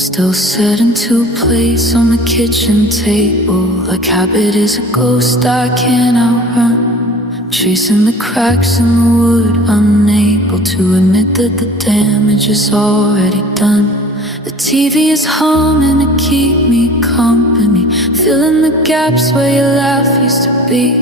still set into place on the kitchen table. Like habit is a ghost I can't outrun, chasing the cracks in the wood, unable to admit that the damage is already done. The TV is humming to keep me company, filling the gaps where your laugh used to be.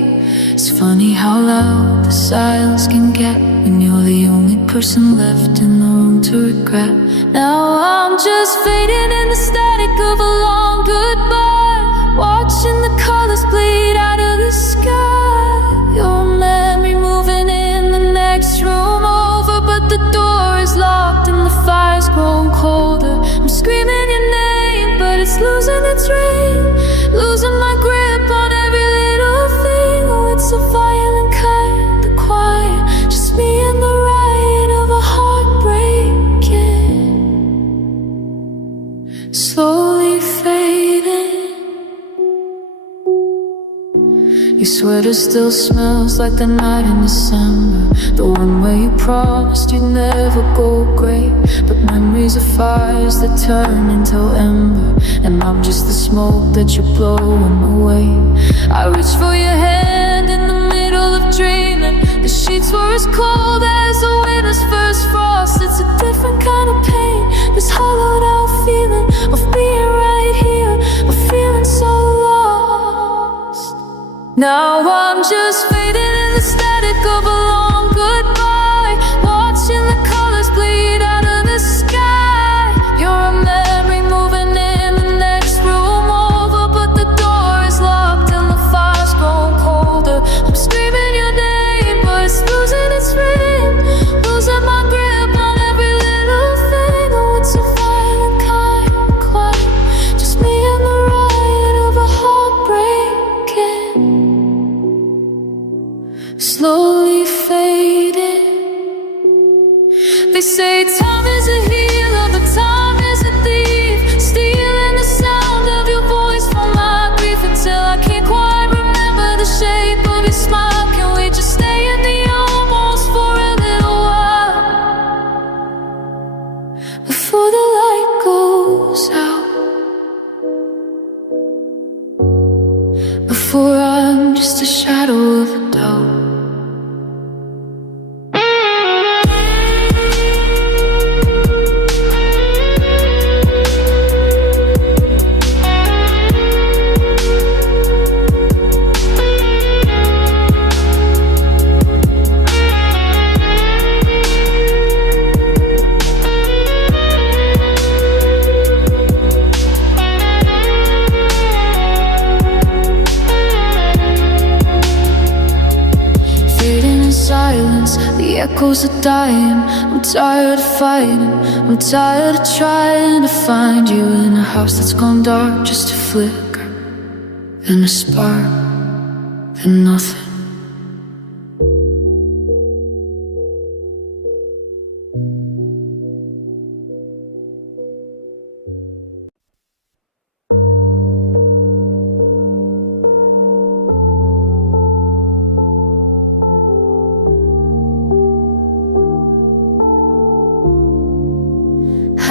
It's funny how loud the silence can get when you're the only person left in the room to regret. Now I'm just fading in the static of a long goodbye, watching the colors bleed out of the sky. Your memory moving in the next room over, but the door is locked and the fire's grown colder. I'm screaming your name, but it's losing its ring, losing my grip on every little thing. Oh, it's a violent kind of quiet, just me and the riot of a heart breaking, slowly fading. Your sweater still smells like the night in December, the one where you promised you'd never go grey. But memories are fires that turn into ember, and I'm just the smoke that you're blowing away. I reached for your hand in the middle of dreaming. The sheets were as cold as a winter's first frost. It's a different kind of pain, this hollowed out feeling of being right here, but feeling so lost. Now I'm just fading in the static of a long goodbye, watching the colors bleed out of the sky. You're a memory moving in the next room over, but the door is locked and the fire's grown colder. I'm screaming your name, but it's losing its ring, losing my grip on every little thing. Oh, it's a violent kind of quiet, just me and the riot of a heart breaking, slowly fading. They say time is a healer, but time is a thief, stealing the sound of your voice from my grief, until I can't quite remember the shape of your smile. Can we just stay in the almost for a little while, before the light goes out, before I'm just a shadow of a doubt? The echoes are dying, I'm tired of fighting, I'm tired of trying to find you in a house that's gone dark. Just a flicker, then a spark, then nothing.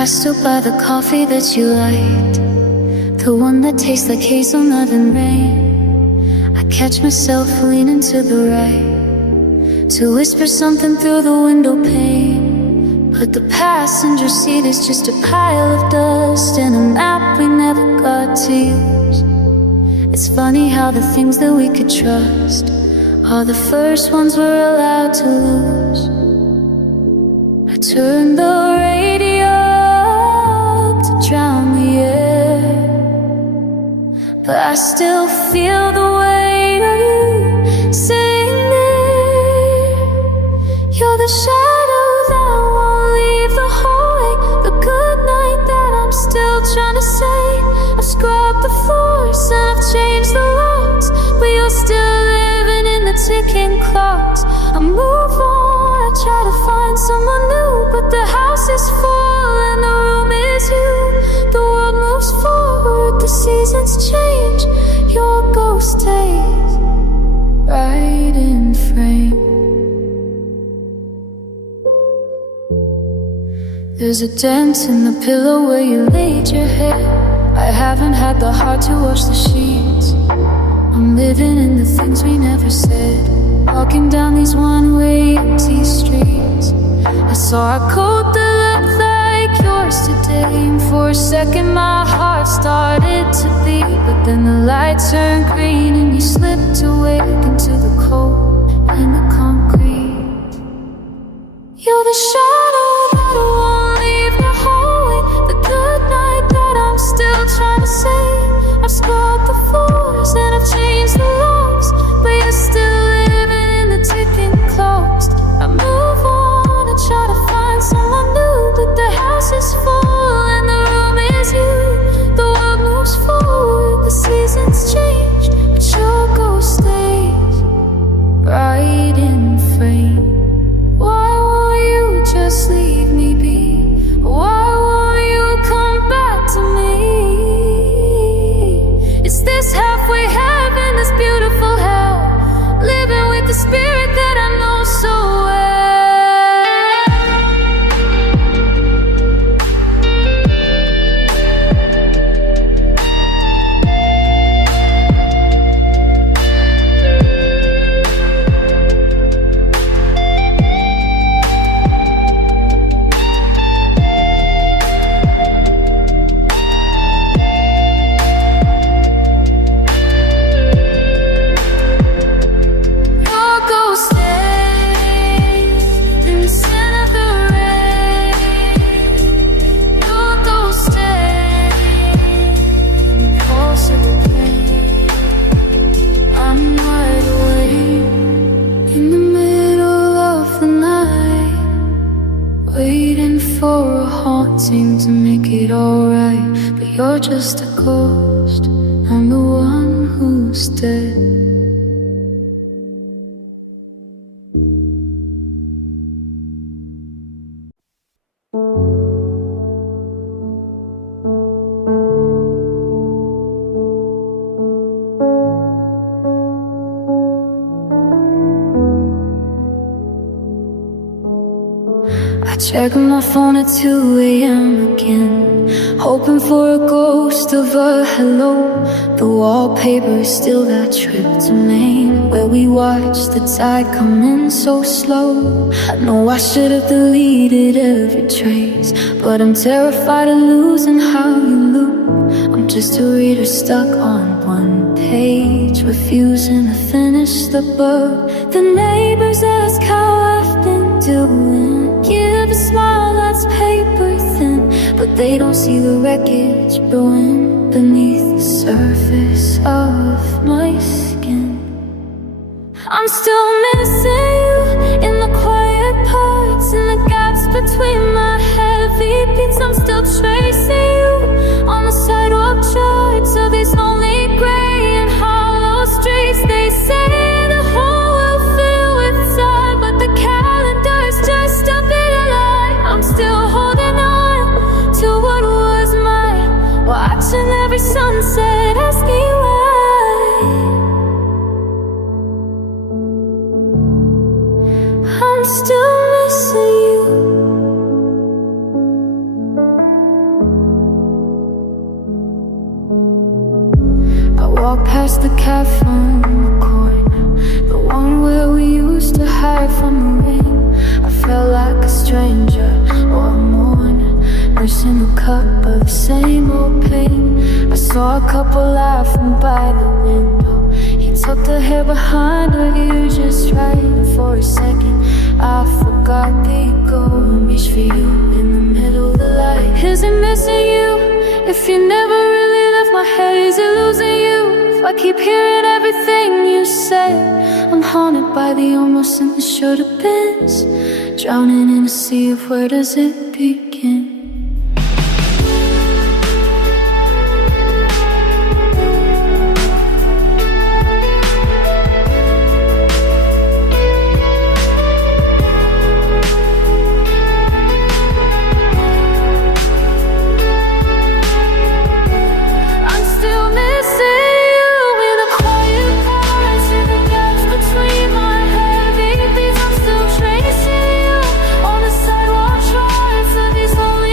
I still buy the coffee that you liked, the one that tastes like hazelnut and rain. I catch myself leaning to the right to whisper something through the window pane, but the passenger seat is just a pile of dust and a map we never got to use. It's funny how the things that we could trust are the first ones we're allowed to lose. I turned the radio drown the air, but I still feel the weight of you sitting there. You're the shadow that won't leave the hallway, the good night that I'm still trying to say. I've scrubbed the floors and I've changed the locks, but you're still living in the ticking clocks. I move on, I try to find someone new, but the house is full and the room is you. The world moves forward, the seasons change, your ghost stays right in frame. There's a dent in the pillow where you laid your head. I haven't had the heart to wash the sheets. I'm living in the things we never said, walking down these one-way empty streets. I saw a coat that looked like yours today, and for a second my heart started to beat. But then the light turned green and you slipped away into the cold and the concrete. You're the shadow that won't leave the hallway, the good night that I'm still trying to say. I've scrubbed the floors and I've changed the locks, but you're still living in the ticking clocks. I move on and try to find someone new, but the house is full and the room is you. The world moves forward, the seasons change, but your ghost stays right in frame. Why won't you just leave me be? Why won't you come back to me? Is this halfway heaven, this beautiful hell? Living with the spirit that I know so well. For a haunting to make it alright, but you're just a ghost. I'm the one who's dead. Check my phone at 2 a.m. again, hoping for a ghost of a hello. The wallpaper is still that trip to Maine, where we watched the tide come in so slow. I know I should have deleted every trace, but I'm terrified of losing how you look. I'm just a reader stuck on one page, refusing to finish the book. The neighbors ask how I've been doing, give a smile that's paper thin, but they don't see the wreckage brewing beneath the surface of my skin. I'm still missing you in the quiet parts, in the gaps between my heavy beats. I'm still tracing you on the sidewalk charts of these lonely gray and hollow streets. They say the whole will fill with time, but the calendar's just a bit of light. I'm still holding on to what was mine, watching every sunset, asking why. I'm still missing you. I walk past the cafe on the corner, the one where we used to hide from the rain. I felt like a stranger or a mourner, nursing a cup of the same old pain. I saw a couple laughing by the window. He tucked her hair behind her ear just right. For a second I forgot the go and reached for you in the middle of the light. Is it missing you? If you never really left my head, is it losing you? If I keep hearing everything you say, I'm haunted by the almost and the should-have beens, drowning in a sea of where does it begin? These lonely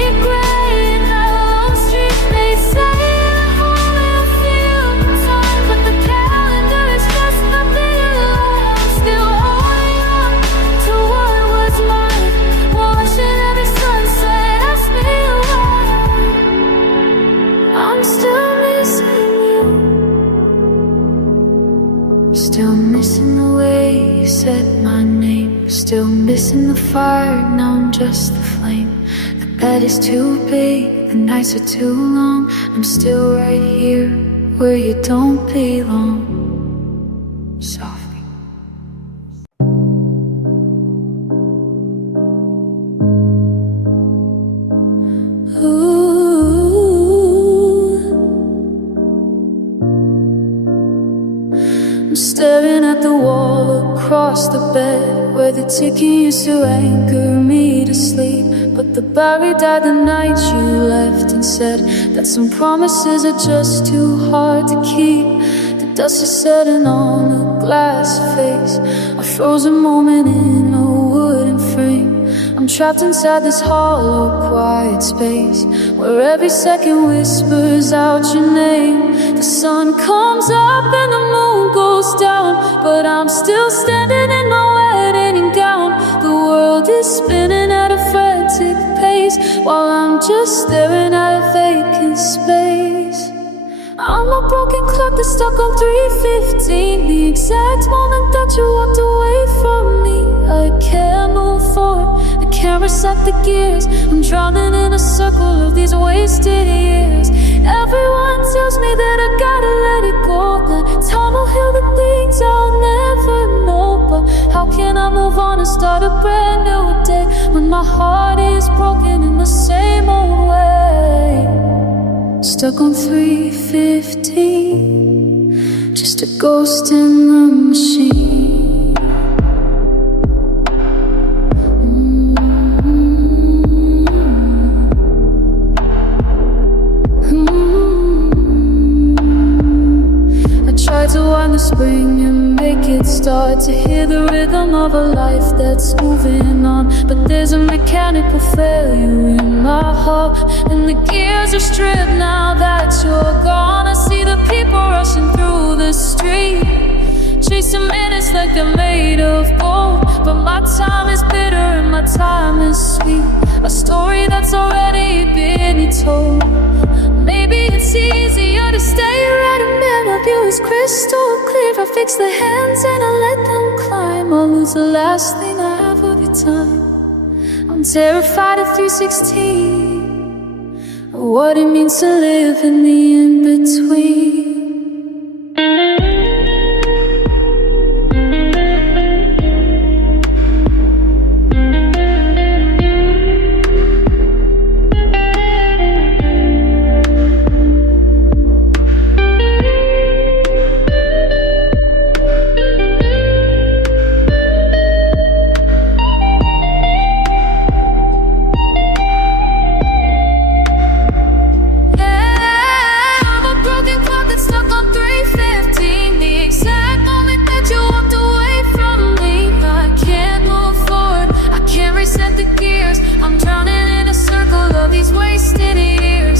still missing the fire, now I'm just the flame. The bed is too big, the nights are too long. I'm still right here where you don't belong. Softly. I'm staring at the wall across the bed, where the ticking used to anchor me to sleep. But the battery died the night you left, and said that some promises are just too hard to keep. The dust is setting on a glass face, a frozen moment in a wooden frame. I'm trapped inside this hollow, quiet space, where every second whispers out your name. The sun comes up and the moon goes down, but I'm still standing in my wedding gown. The world is spinning at a frantic pace, while I'm just staring at a vacant space. I'm a broken clock that's stuck on 3:15, the exact moment that you walked away from me. I can't move forward, I can't reset the gears. I'm drowning in a circle of these wasted years. Everyone tells me that I gotta let it go, that time will heal the things I'll never know. But how can I move on and start a brand new day, when my heart is broken in the same old way? Stuck on 3:15, just a ghost in the machine. To wind the spring and make it start, to hear the rhythm of a life that's moving on. But there's a mechanical failure in my heart, and the gears are stripped now that you're gone. I see the people rushing through the street, chasing minutes like they're made of gold. But my time is bitter and my time is sweet, a story that's already been told. Maybe it's easier to stay right, a mirror view is crystal clear. I fix the hands and I let them climb, I'll lose the last thing I have of your time. I'm terrified of 3:16, what it means to live in the in-between. I'm drowning in a circle of these wasted years.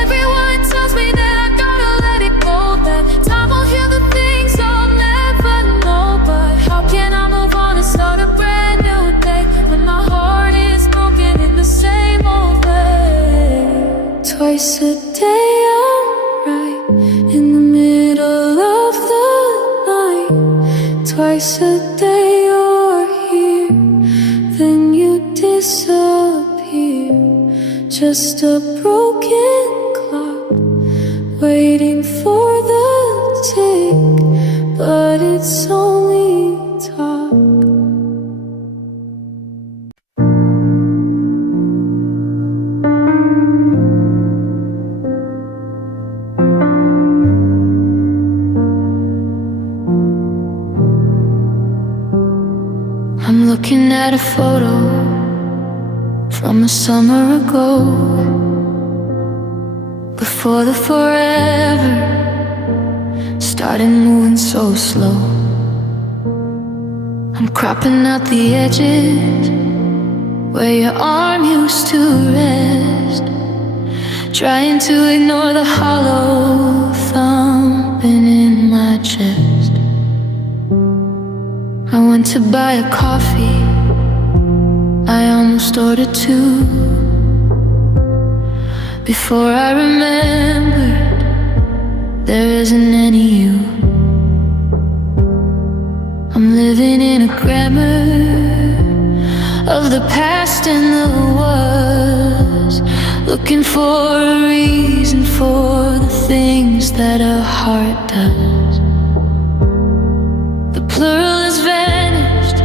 Everyone tells me that I gotta let it go, that time will heal the things I'll never know. But how can I move on and start a brand new day, when my heart is broken in the same old way? Twice a day I'm right in the middle of the night. Twice a day you're here, then you disappear. Just a broken clock waiting for the tick, but it's only talk. I'm looking at a photo from a summer ago, before the forever started moving so slow. I'm cropping out the edges where your arm used to rest, trying to ignore the hollow thumping in my chest. I went to buy a coffee, I almost ordered two, before I remembered there isn't any you. I'm living in a grammar of the past and the was, looking for a reason for the things that our heart does. The plural has vanished,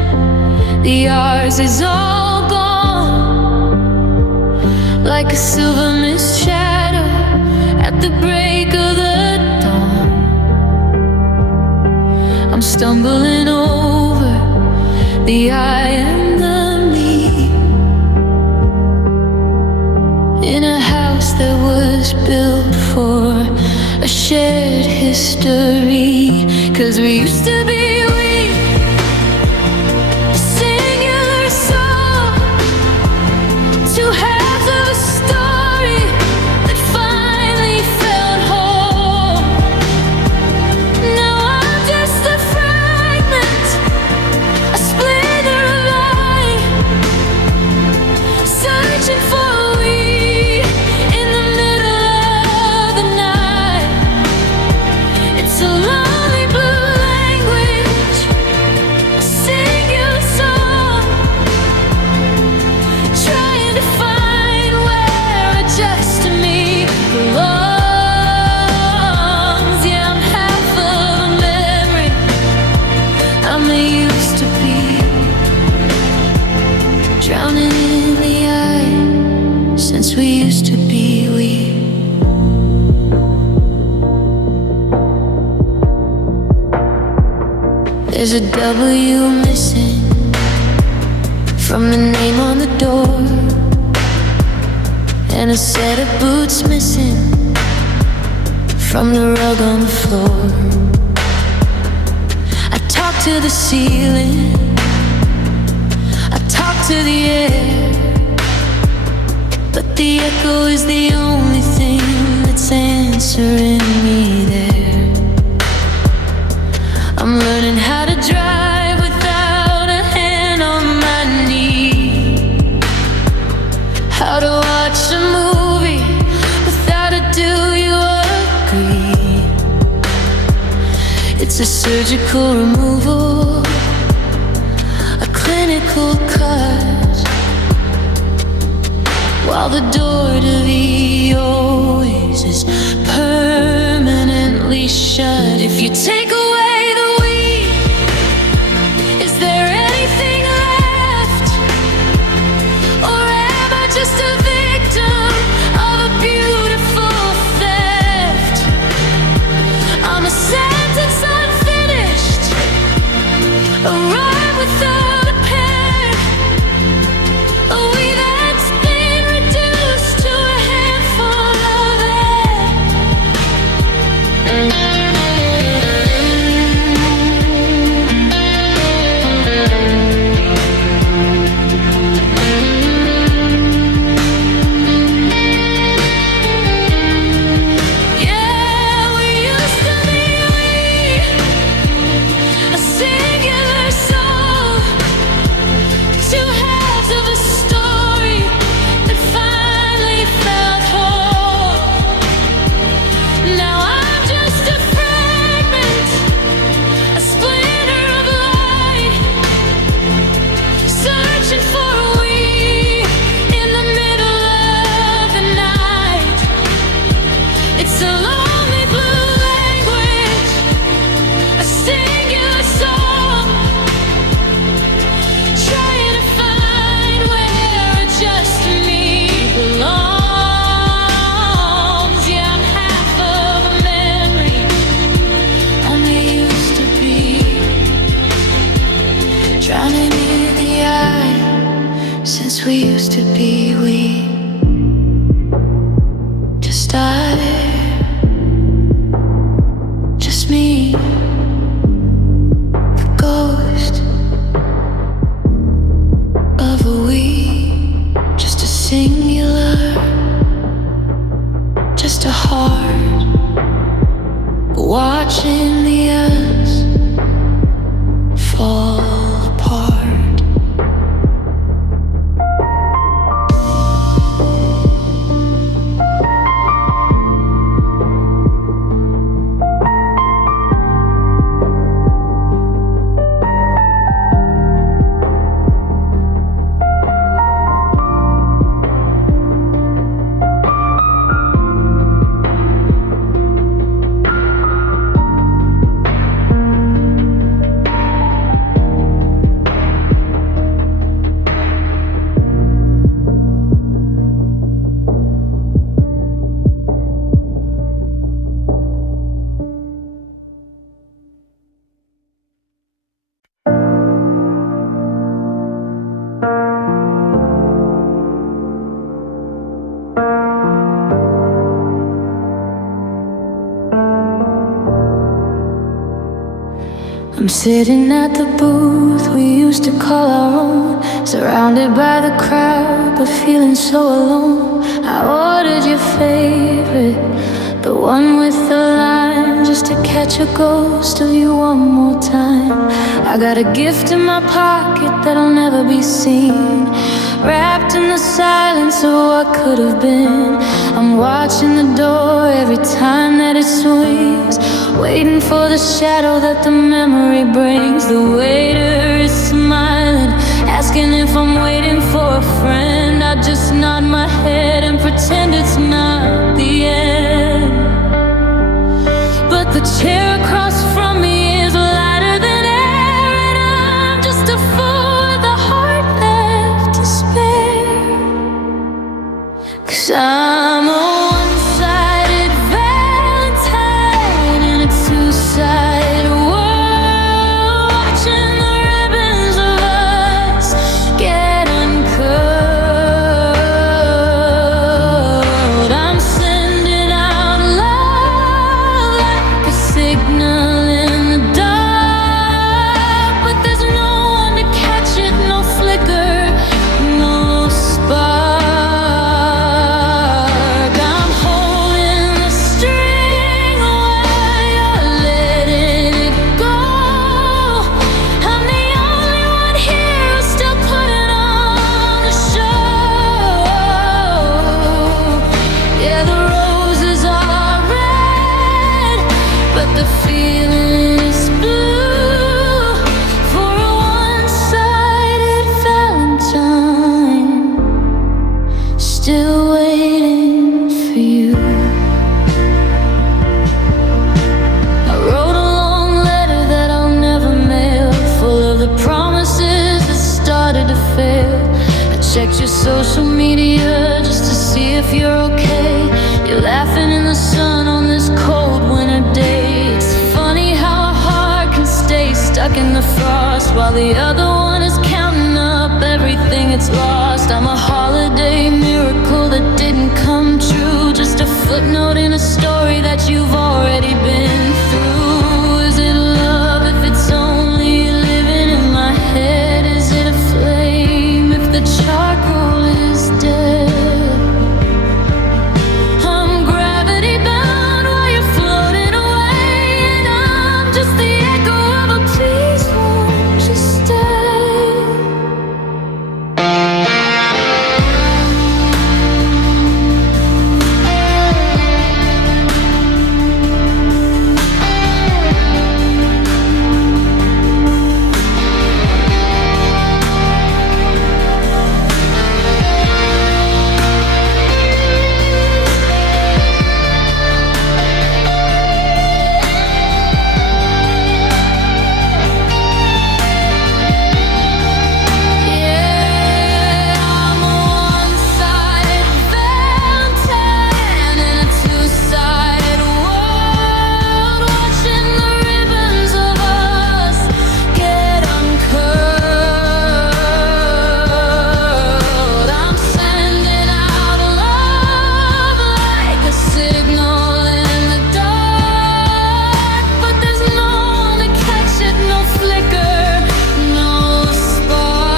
the ours is all gone, like a silver mist shadow at the break of the dawn. I'm stumbling over the I and the me, in a house that was built for a shared history. 'Cause we used to be we, a singular soul, two halves of a story that finally felt whole. Now I'm just a fragment, a splinter of light, searching for a we in the middle of the night. It's a lonely blue language, a singular song, trying to find where just me belongs. Yeah, I'm half of a memory I'm used to be, drowning in the eye since we used to be we. There's a W missing from the name on the door, and a set of boots missing from the rug on the floor. I talk to the ceiling, I talk to the air, but the echo is the only thing that's answering me there. I'm learning how to drive without a hand on my knee, how to watch a movie without a do you agree. It's a surgical removal, a clinical cut, while the door to the always is permanently shut. If you take away the we, is there anything left? Or am I just a victim of a beautiful theft? I'm a sentence unfinished, a rhyme without a pen, a we that's been reduced to a handful of air. Yeah, we used to be we, a singular soul, two halves of a story that finally felt whole. Now I'm just a fragment, a splinter of light, searching for a we in the middle of the night. It's a lonely blue language, a singular song, trying to find where just me belongs. Yeah, I'm half of a memory only used to be, drowning in the eye since we used to be we. Just I, just me, the ghost of a we, just a singular, just a heart watching the us fall apart. I'm sitting at the booth we used to call our own, surrounded by the crowd but feeling so alone. I ordered your favorite, the one with the line, just to catch a ghost of you one more time. I got a gift in my pocket that'll never be seen, wrapped in the silence of what could have been. I'm watching the door every time that it swings, waiting for the shadow that the memory brings. The waiter is smiling, asking if I'm waiting for a friend. I just nod my head and pretend it's not the end. But the chair across from me is lighter than air, and I'm just a fool with a heart left to spare. 'Cause I'm a one-sided Valentine in a two-sided world, watching the ribbons of us get uncut. I'm sending out love like a signal in the dark, but there's no one to catch it, no flicker, no spark. I'm holding the string while you're letting it go. I'm the only one here who's still putting on the show. Yeah, the roses are red, but the feeling is blue for a one-sided Valentine, still waiting for you. I wrote a long letter that I'll never mail, full of the promises that started to fail. I checked your social media just to see if you're okay. You're laughing in the sun on this cold winter day. It's funny how a heart can stay stuck in the frost while the other one is counting up everything it's lost. I'm a holiday miracle that didn't come true, just a footnote in a story that you've already been through. Is it love if it's only living in my head? Is it a flame if the charcoal is dead? I'm gravity bound while you're floating away, and I'm just the echo of a please won't you stay? Yeah, I'm a one-sided Valentine in a two-sided world, watching the ribbons of us get uncut. I'm sending out love like a signal in the dark, but there's no one to catch it, no flicker, no spark.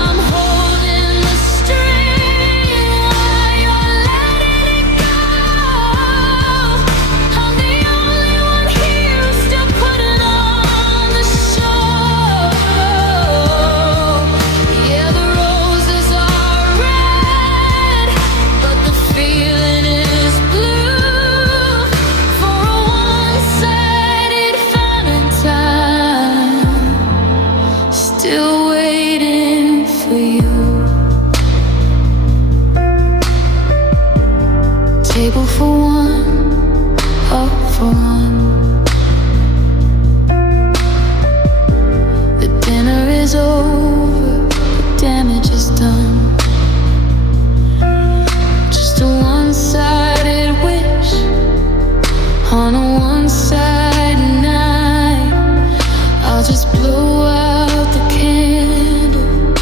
I'm holding the string while you're letting it go. I'm the only one here who's still putting on the show. Yeah, the roses are red, but the feeling is blue for a one-sided Valentine, still waiting for you. Table for one, up for one. The dinner is over, the damage is done. Just a one-sided wish on a one-sided night. I'll just blow out the candle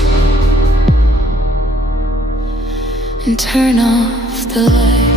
and turn off the light.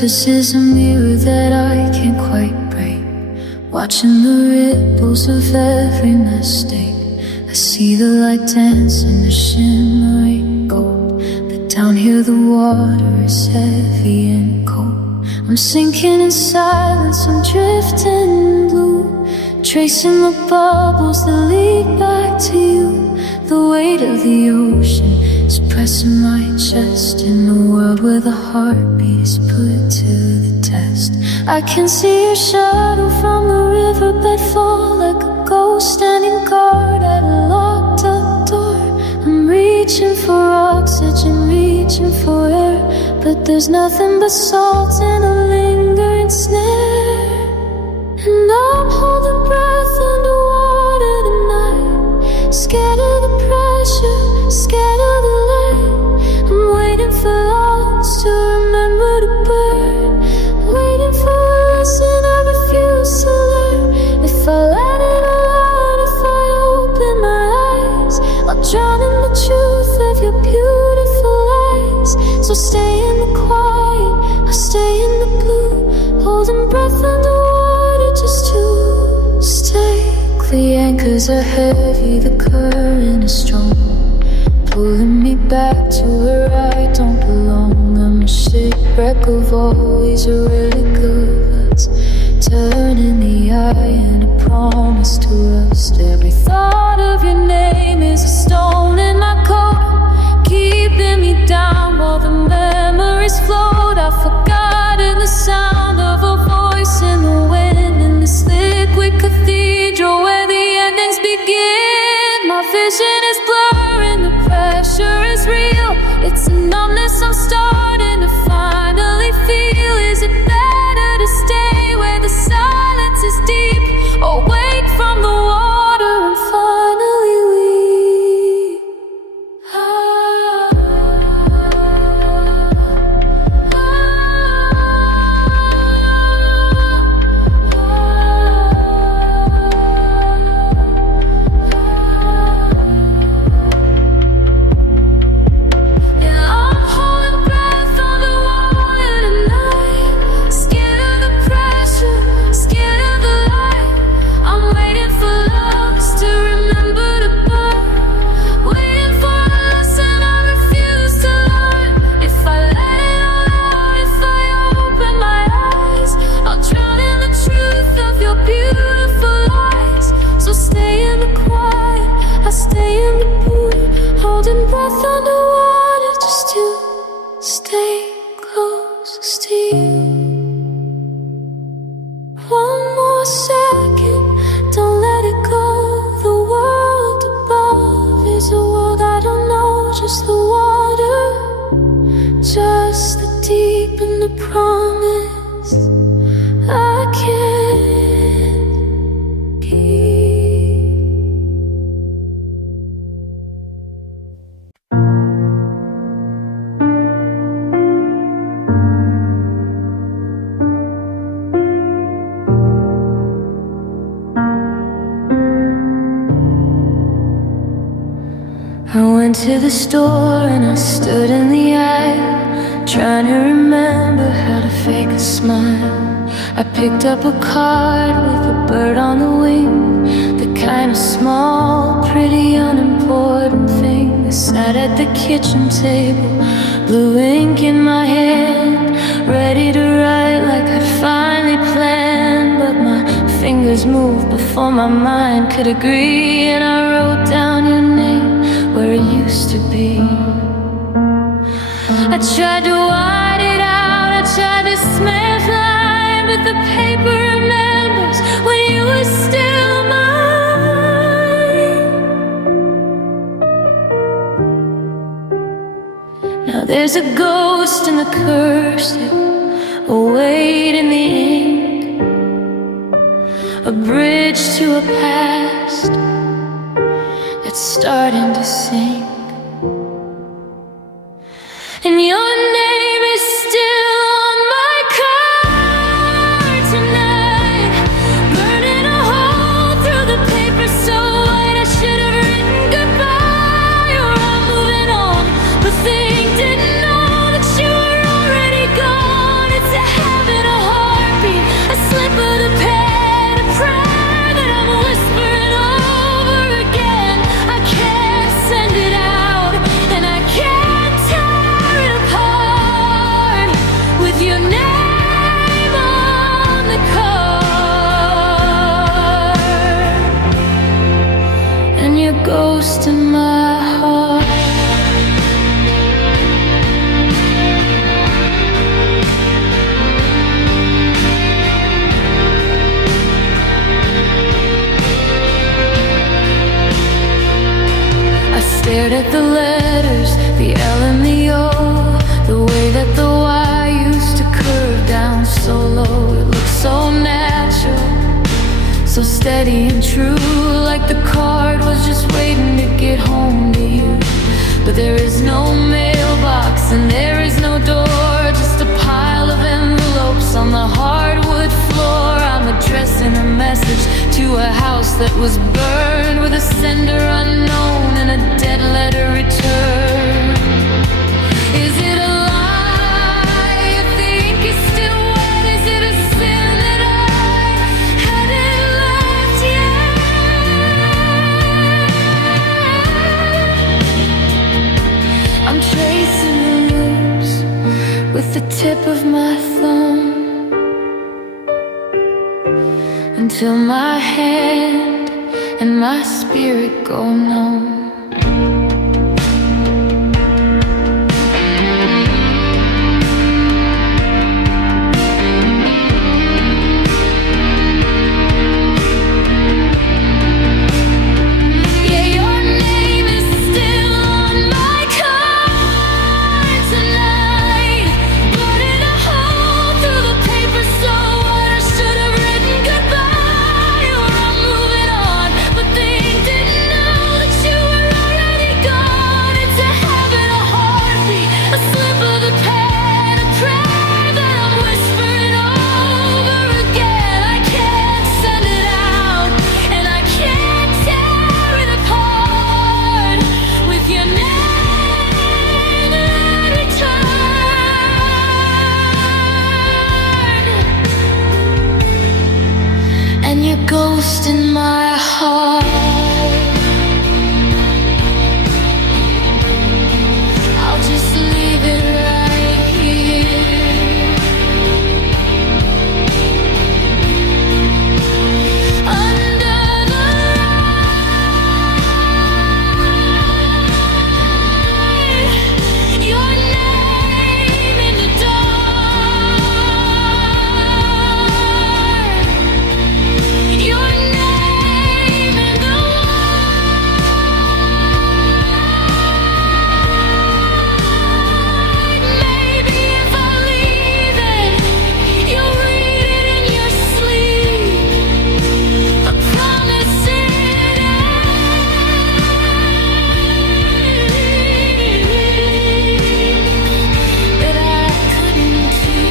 surface is a mirror that I can't quite break, watching the ripples of every mistake. I see the light dance in the shimmering gold, but down here the water is heavy and cold. I'm sinking in silence, I'm drifting blue, tracing the bubbles that lead back to you. The weight of the ocean is pressing my chest in a world where the heartbeat is put to the test. I can see your shadow from the riverbed fall like a ghost standing guard at a locked up door. I'm reaching for oxygen, reaching for air, but there's nothing but salt in a lingering snare. And I'm holding breath underwater tonight, scared of the pressure, scared of the light. I'm waiting for lungs to remember to burn, waiting for a lesson I refuse to learn. If I let it all out, if I open my eyes, I'll drown in the truth of your beautiful eyes. So stay in the quiet, I'll stay in the blue, holding breath underwater just to stay. The anchors are heavy, the current is strong, pulling me back to where I don't belong. I'm a shipwreck of always a relic of us, turning the eye and a promise to rust. Every thought of your name is a stone in my coat, keeping me down while the memories float. I've forgotten the sound of a voice in the wind, in this liquid cathedral where the endings begin. My vision is blurring, the pressure is real, it's a numbness I'm starting to finally feel. Is it better to stay where the silence is deep, or wake from the water and finally leave? I went to the store and I stood in the aisle, trying to remember how to fake a smile. I picked up a card with a bird on the wing, the kind of small, pretty, unimportant thing that sat at the kitchen table, blue ink in my hand, ready to write like I'd finally planned. But my fingers moved before my mind could agree, and I wrote down your name where it used to be. I tried to white it out, I tried to smooth line, but the paper remembers when you were still mine. Now there's a ghost in the cursive, a weight in the ink, a bridge to a past that's starting to sink. And your name is still on my card tonight, burning a hole through the paper so white I should have written goodbye, or I'm moving on, but think didn't know that you were already gone. It's a stared at the letters, the L and the O, the way that the Y used to curve down so low. It looked so natural, so steady and true, like the card was just waiting to get home to you. But there is no mailbox and there is no door, just a pile of envelopes on the hardwood floor. I'm addressing a message to a house that was burned, with a sender unknown and a dead letter return. Is it a lie? You think it's still wet? Is it a sin that I hadn't left yet? I'm tracing the loops with the tip of my thumb, until my hand and my spirit go numb. Ghost in my heart, I'll just leave it right here, under the light, your name in the dark. Your name in the white. Maybe if I leave it, you'll read it in your sleep. I promise it that I couldn't keep.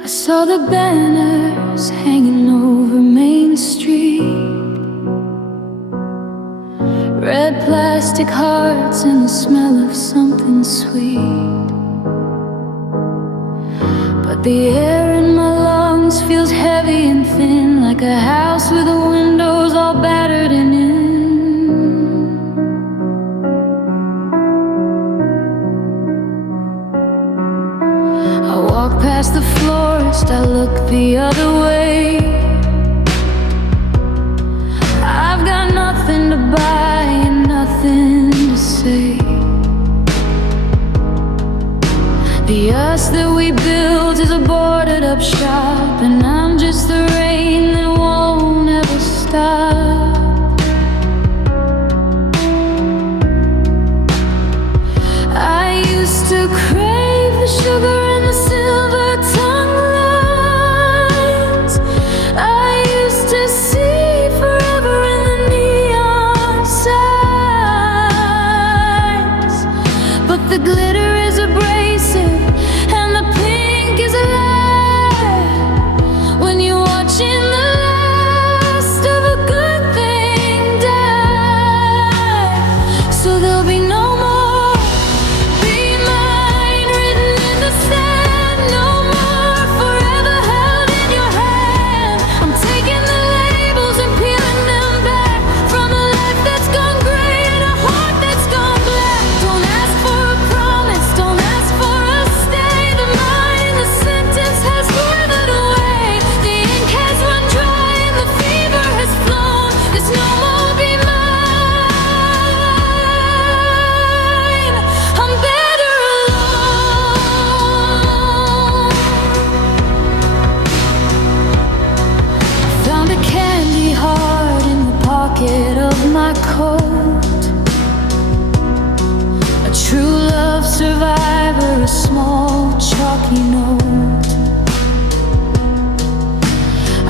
I saw the banners hanging over Main Street, red plastic hearts and the smell of something sweet. But the air in my lungs feels heavy and thin, like a house with the windows all battered and in. I walk past the florist, I look the other way. I've got nothing to buy and nothing to say. The us that we built is a boarded up shop, and I'm just the rain that won't ever stop. I used to crave the sugar and the silver tongue lines. I used to see forever in the neon signs. But the glitter is abrasive and the pink is alive. a small chalky note.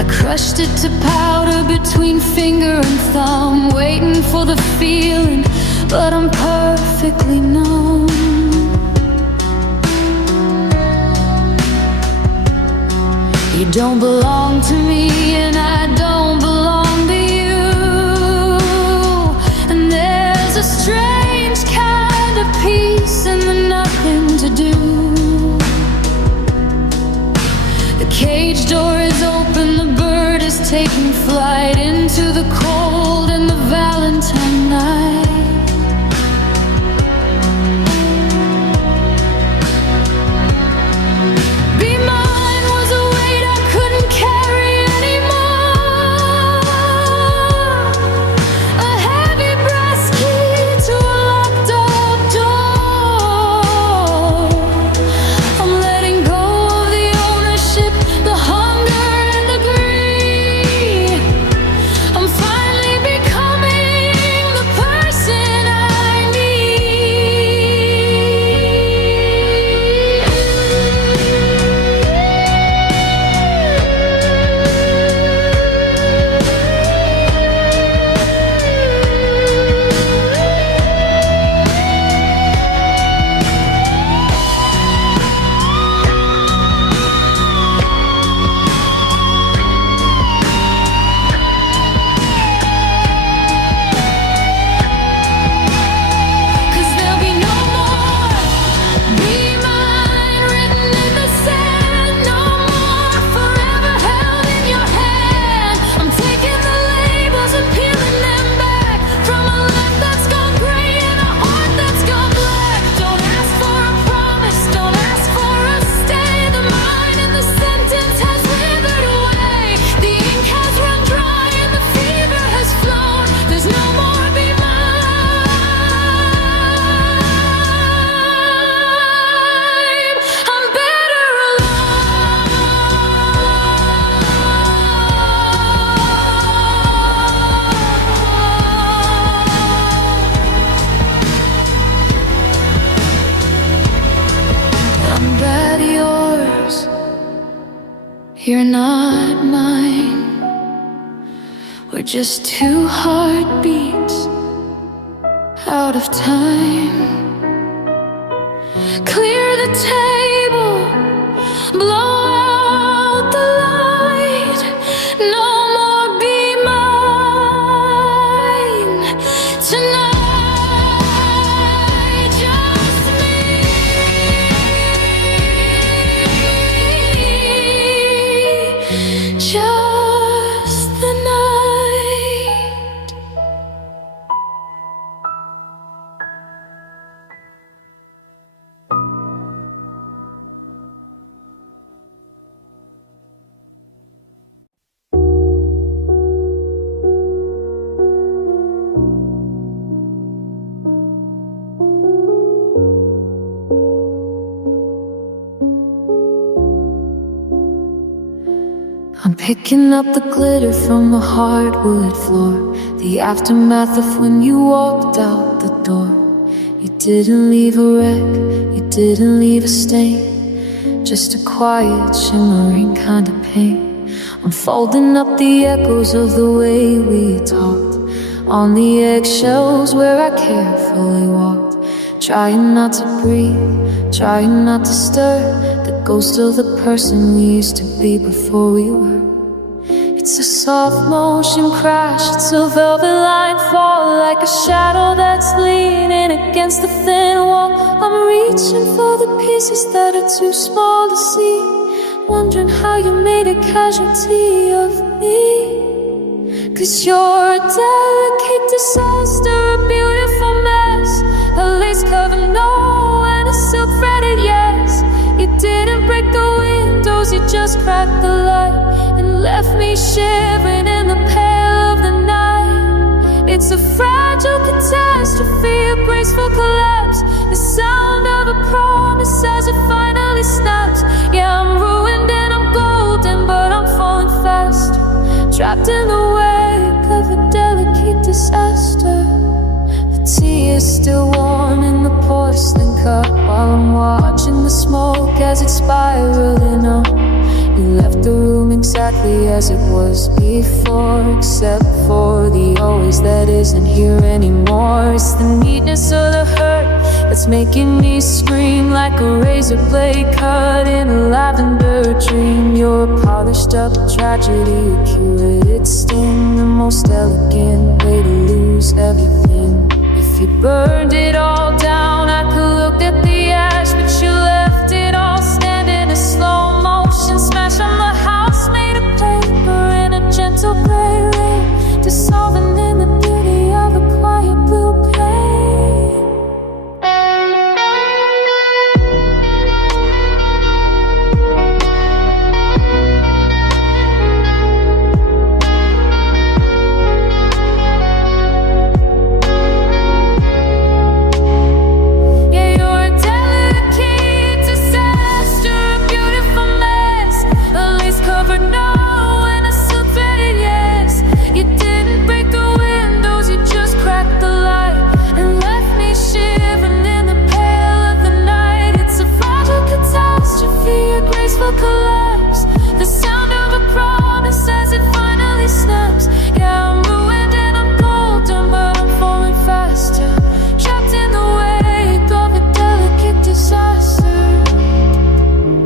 I crushed it to powder between finger and thumb, waiting for the feeling, but I'm perfectly numb. You don't belong to me, and I don't belong to you. And there's a strange kind of peace in the nothing to do. The cage door is open, the bird is taking flight into the cold and the Valentine night. You're not mine. We're just two heartbeats out of time. Clear the table, blow out the light. No more be mine tonight. Just the night. I'm picking up the glitter from the hardwood floor, the aftermath of when you walked out the door. You didn't leave a wreck, you didn't leave a stain, just a quiet, shimmering kind of pain. I'm folding up the echoes of the way we talked, on the eggshells where I carefully walked, trying not to breathe, trying not to stir the ghost of the person we used to be before we were. It's a soft motion crash, it's a velvet line fall, like a shadow that's leaning against the thin wall. I'm reaching for the pieces that are too small to see, wondering how you made a casualty of me. 'Cause you're a delicate disaster, a beautiful mess, a lace-covered no and a silk-threaded yes. You didn't break the windows, you just cracked the light and left me shivering in the pale of the night. It's a fragile catastrophe, a graceful collapse, the sound of a promise as it finally snaps. Yeah, I'm ruined and I'm golden, but I'm falling fast, trapped in the wake of a delicate disaster. The tea is still warm in the porcelain cut while I'm watching the smoke as it's spiraling up. You left the room exactly as it was before, except for the always that isn't here anymore. It's the neatness of the hurt that's making me scream, like a razor blade cut in a lavender dream. You're a polished up tragedy, a curated sting, the most elegant way to lose everything. If you burned it all down, I could look at the ash, but you left it all standing in slow motion. Smash on the house made of paper in a gentle gray rain, dissolving in the beauty of a quiet blue plane.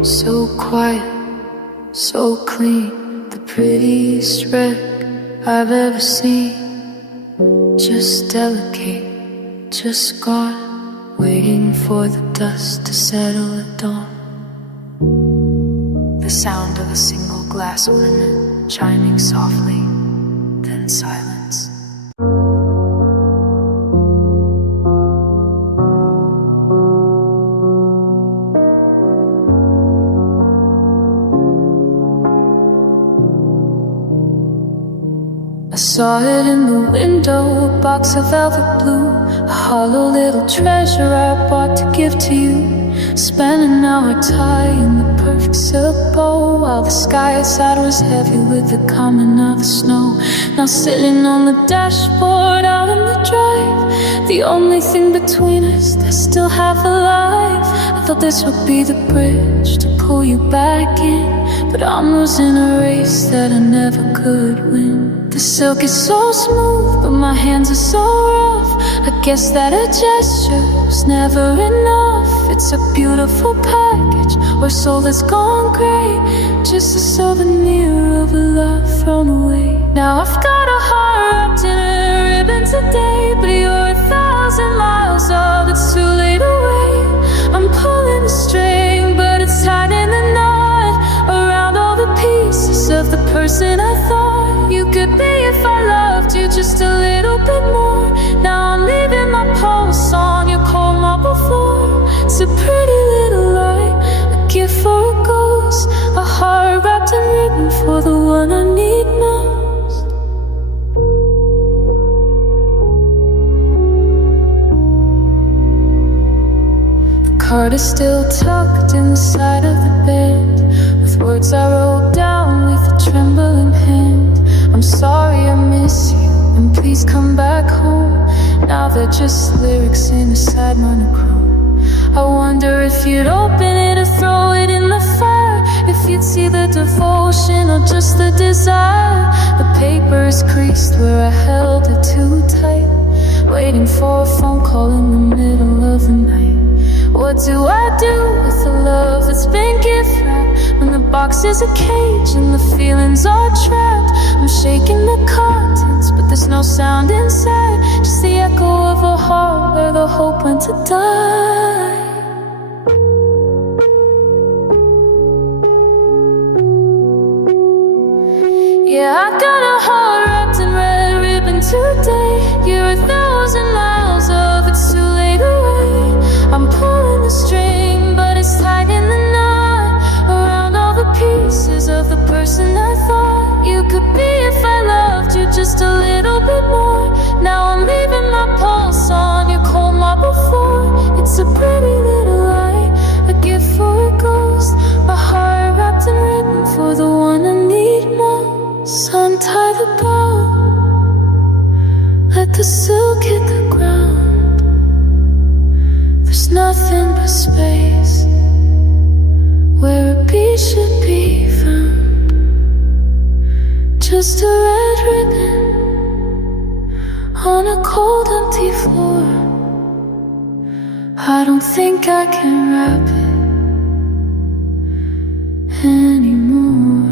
So quiet, so clean, the prettiest wreck I've ever seen. Just delicate, just gone, waiting for the dust to settle at dawn. The sound of a single glass ornament chiming softly, then silence. I saw it in the window, a box of velvet blue, a hollow little treasure I bought to give to you. Spent an hour tying the perfect silk bow, while the sky outside was heavy with the coming of the snow. Now sitting on the dashboard out in the drive, the only thing between us that's still half alive. I thought this would be the bridge to pull you back in, but I'm losing a race that I never could win. The silk is so smooth, but my hands are so rough. I guess that a gesture's never enough. It's a beautiful package, or soul that's gone grey, just a souvenir of a love thrown away. Now I've got a heart wrapped in a ribbon today, but you're 1,000 miles off, it's too late away. I'm pulling the string, but it's tight in the knot around all the pieces of the person I thought you could be if I loved you just a little bit more. Now I'm leaving my pulse on your cold marble floor. It's a pretty little lie, a gift for a ghost, a heart wrapped in ribbon for the one I need most. The card is still tucked in the side of the bed, with words I wrote down with a trembling hand. I'm sorry I miss you, and please come back home. Now they're just lyrics in a side monochrome. I wonder if you'd open it or throw it in the fire, if you'd see the devotion or just the desire. The paper is creased where I held it too tight, waiting for a phone call in the middle of the night. What do I do with the love that's been gift wrapped, when the box is a cage and the feelings are trapped? I'm shaking the contents, but there's no sound inside, just the echo of a heart where the hope went to die. Yeah, I got a heart wrapped in red ribbon today. You're 1,000 miles off, it's too late away. I'm pulling the string, but it's tight in the knot around all the pieces of the person I thought you could be if I loved you just a little bit more. Now I'm leaving my pulse on your cold marble floor. It's a nothing but space where a beat should be found. Just a red ribbon on a cold, empty floor. I don't think I can wrap it anymore.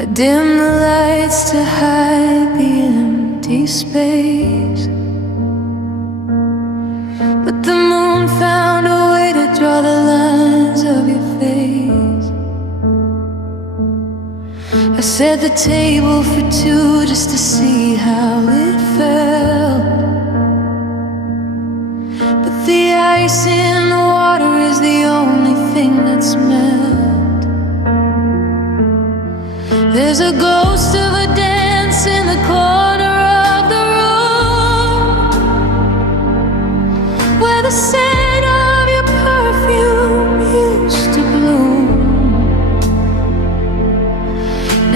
I dim the lights to hide the empty space, but the moon found a way to draw the lines of your face. I set the table for two just to see how it felt, but the ice in the water is the only thing that's melted. There's a ghost of a dance in the corner of the room, where the scent of your perfume used to bloom.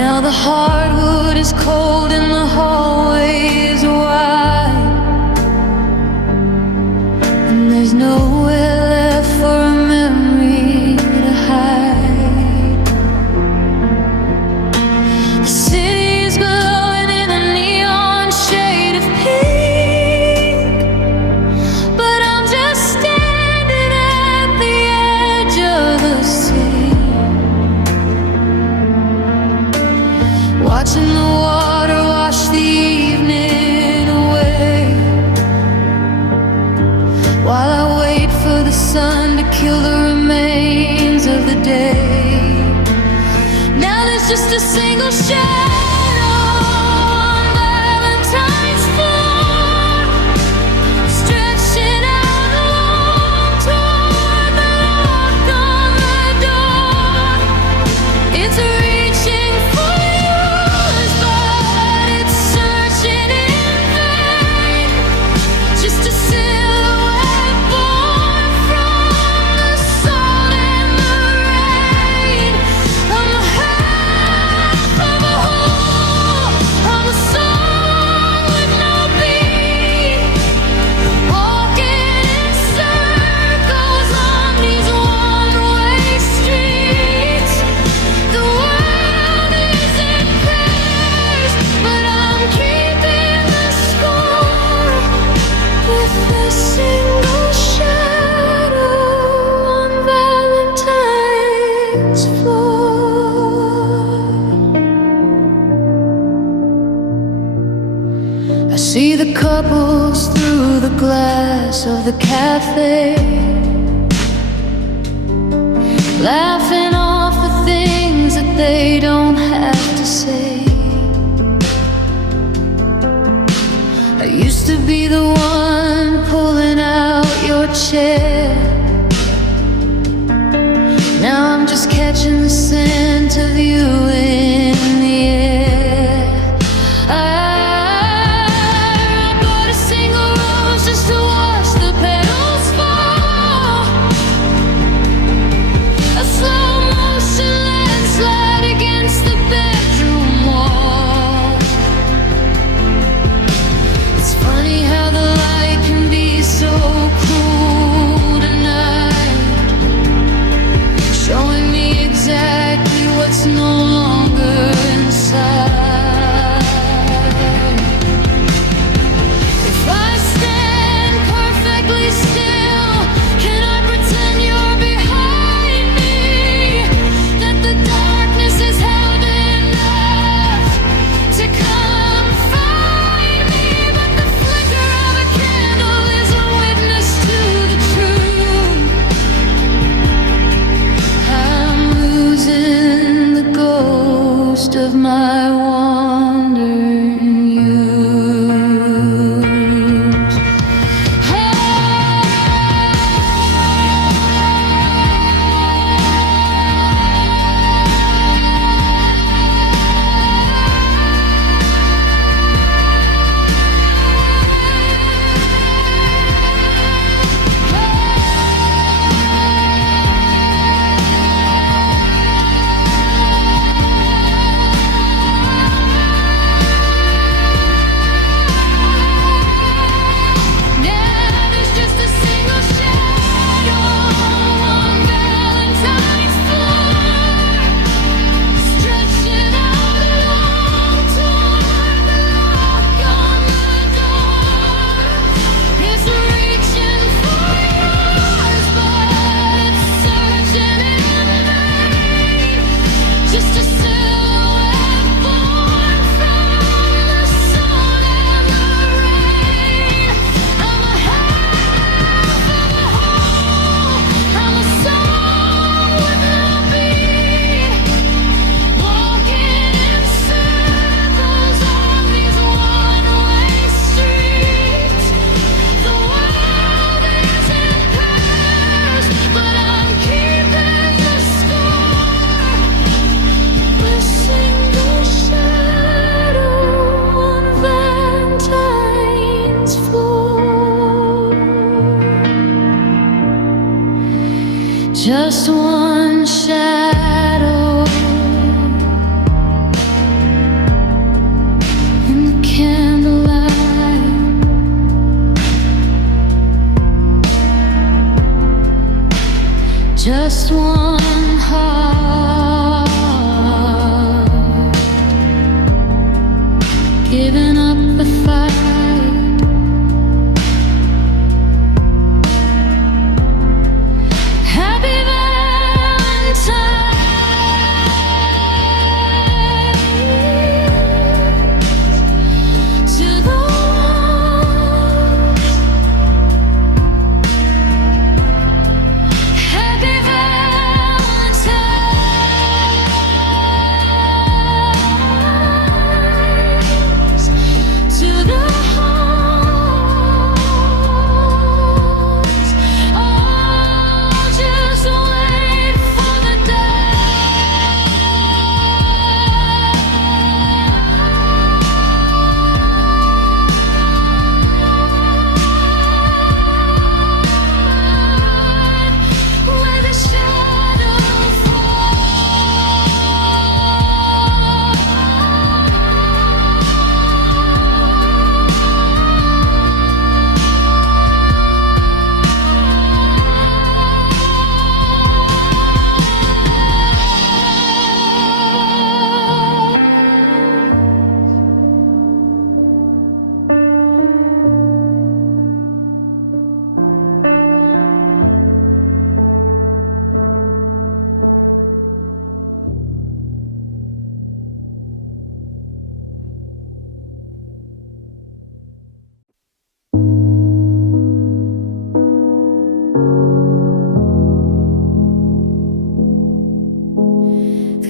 Now the hardwood is cold and the hallway is wide, and there's nowhere left for a memory to hide. The city's glowing in a neon shade of pink, but I'm just standing at the edge of the sea, watching the water wash the evening away, while I wait for the sun to kill the remains of the day. Now there's just a single shadow on Valentine's floor, stretching out long toward the lock on the door. It's reaching for yours, but it's searching in vain. Just a silhouette born from the salt and the rain. I'm a half of a whole, I'm a song with no beat, walking in circles on these one-way streets. The world is in pairs, but I'm keeping the score with a single shadow on Valentine's floor. I see the couples through the glass of the cafe, laughing off the things that they don't have to say. I used to be the one pulling out your chair. Now I'm just catching the scent of you in the air. I bought a single rose just to watch the petals fall, a slow motion landslide against the bedroom wall. It's funny how the light can be so cruel. Just one shadow in the candlelight, just one heart giving up the fight.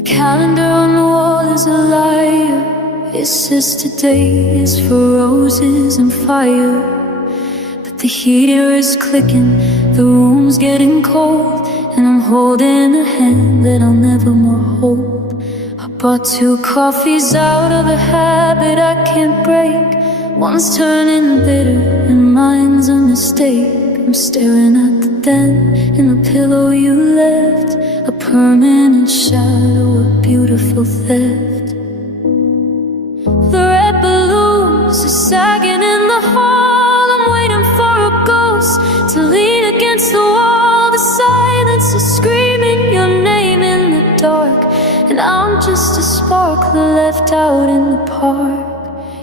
Calendar on the wall is a liar. It says today is for roses and fire, but the heater is clicking, the room's getting cold, and I'm holding a hand that I'll never more hold. I bought 2 coffees out of a habit I can't break. One's turning bitter and mine's a mistake. I'm staring at the dent in the pillow you left, a permanent shadow, a beautiful theft. The red balloons are sagging in the hall. I'm waiting for a ghost to lean against the wall. The silence is screaming your name in the dark, and I'm just a sparkler left out in the park.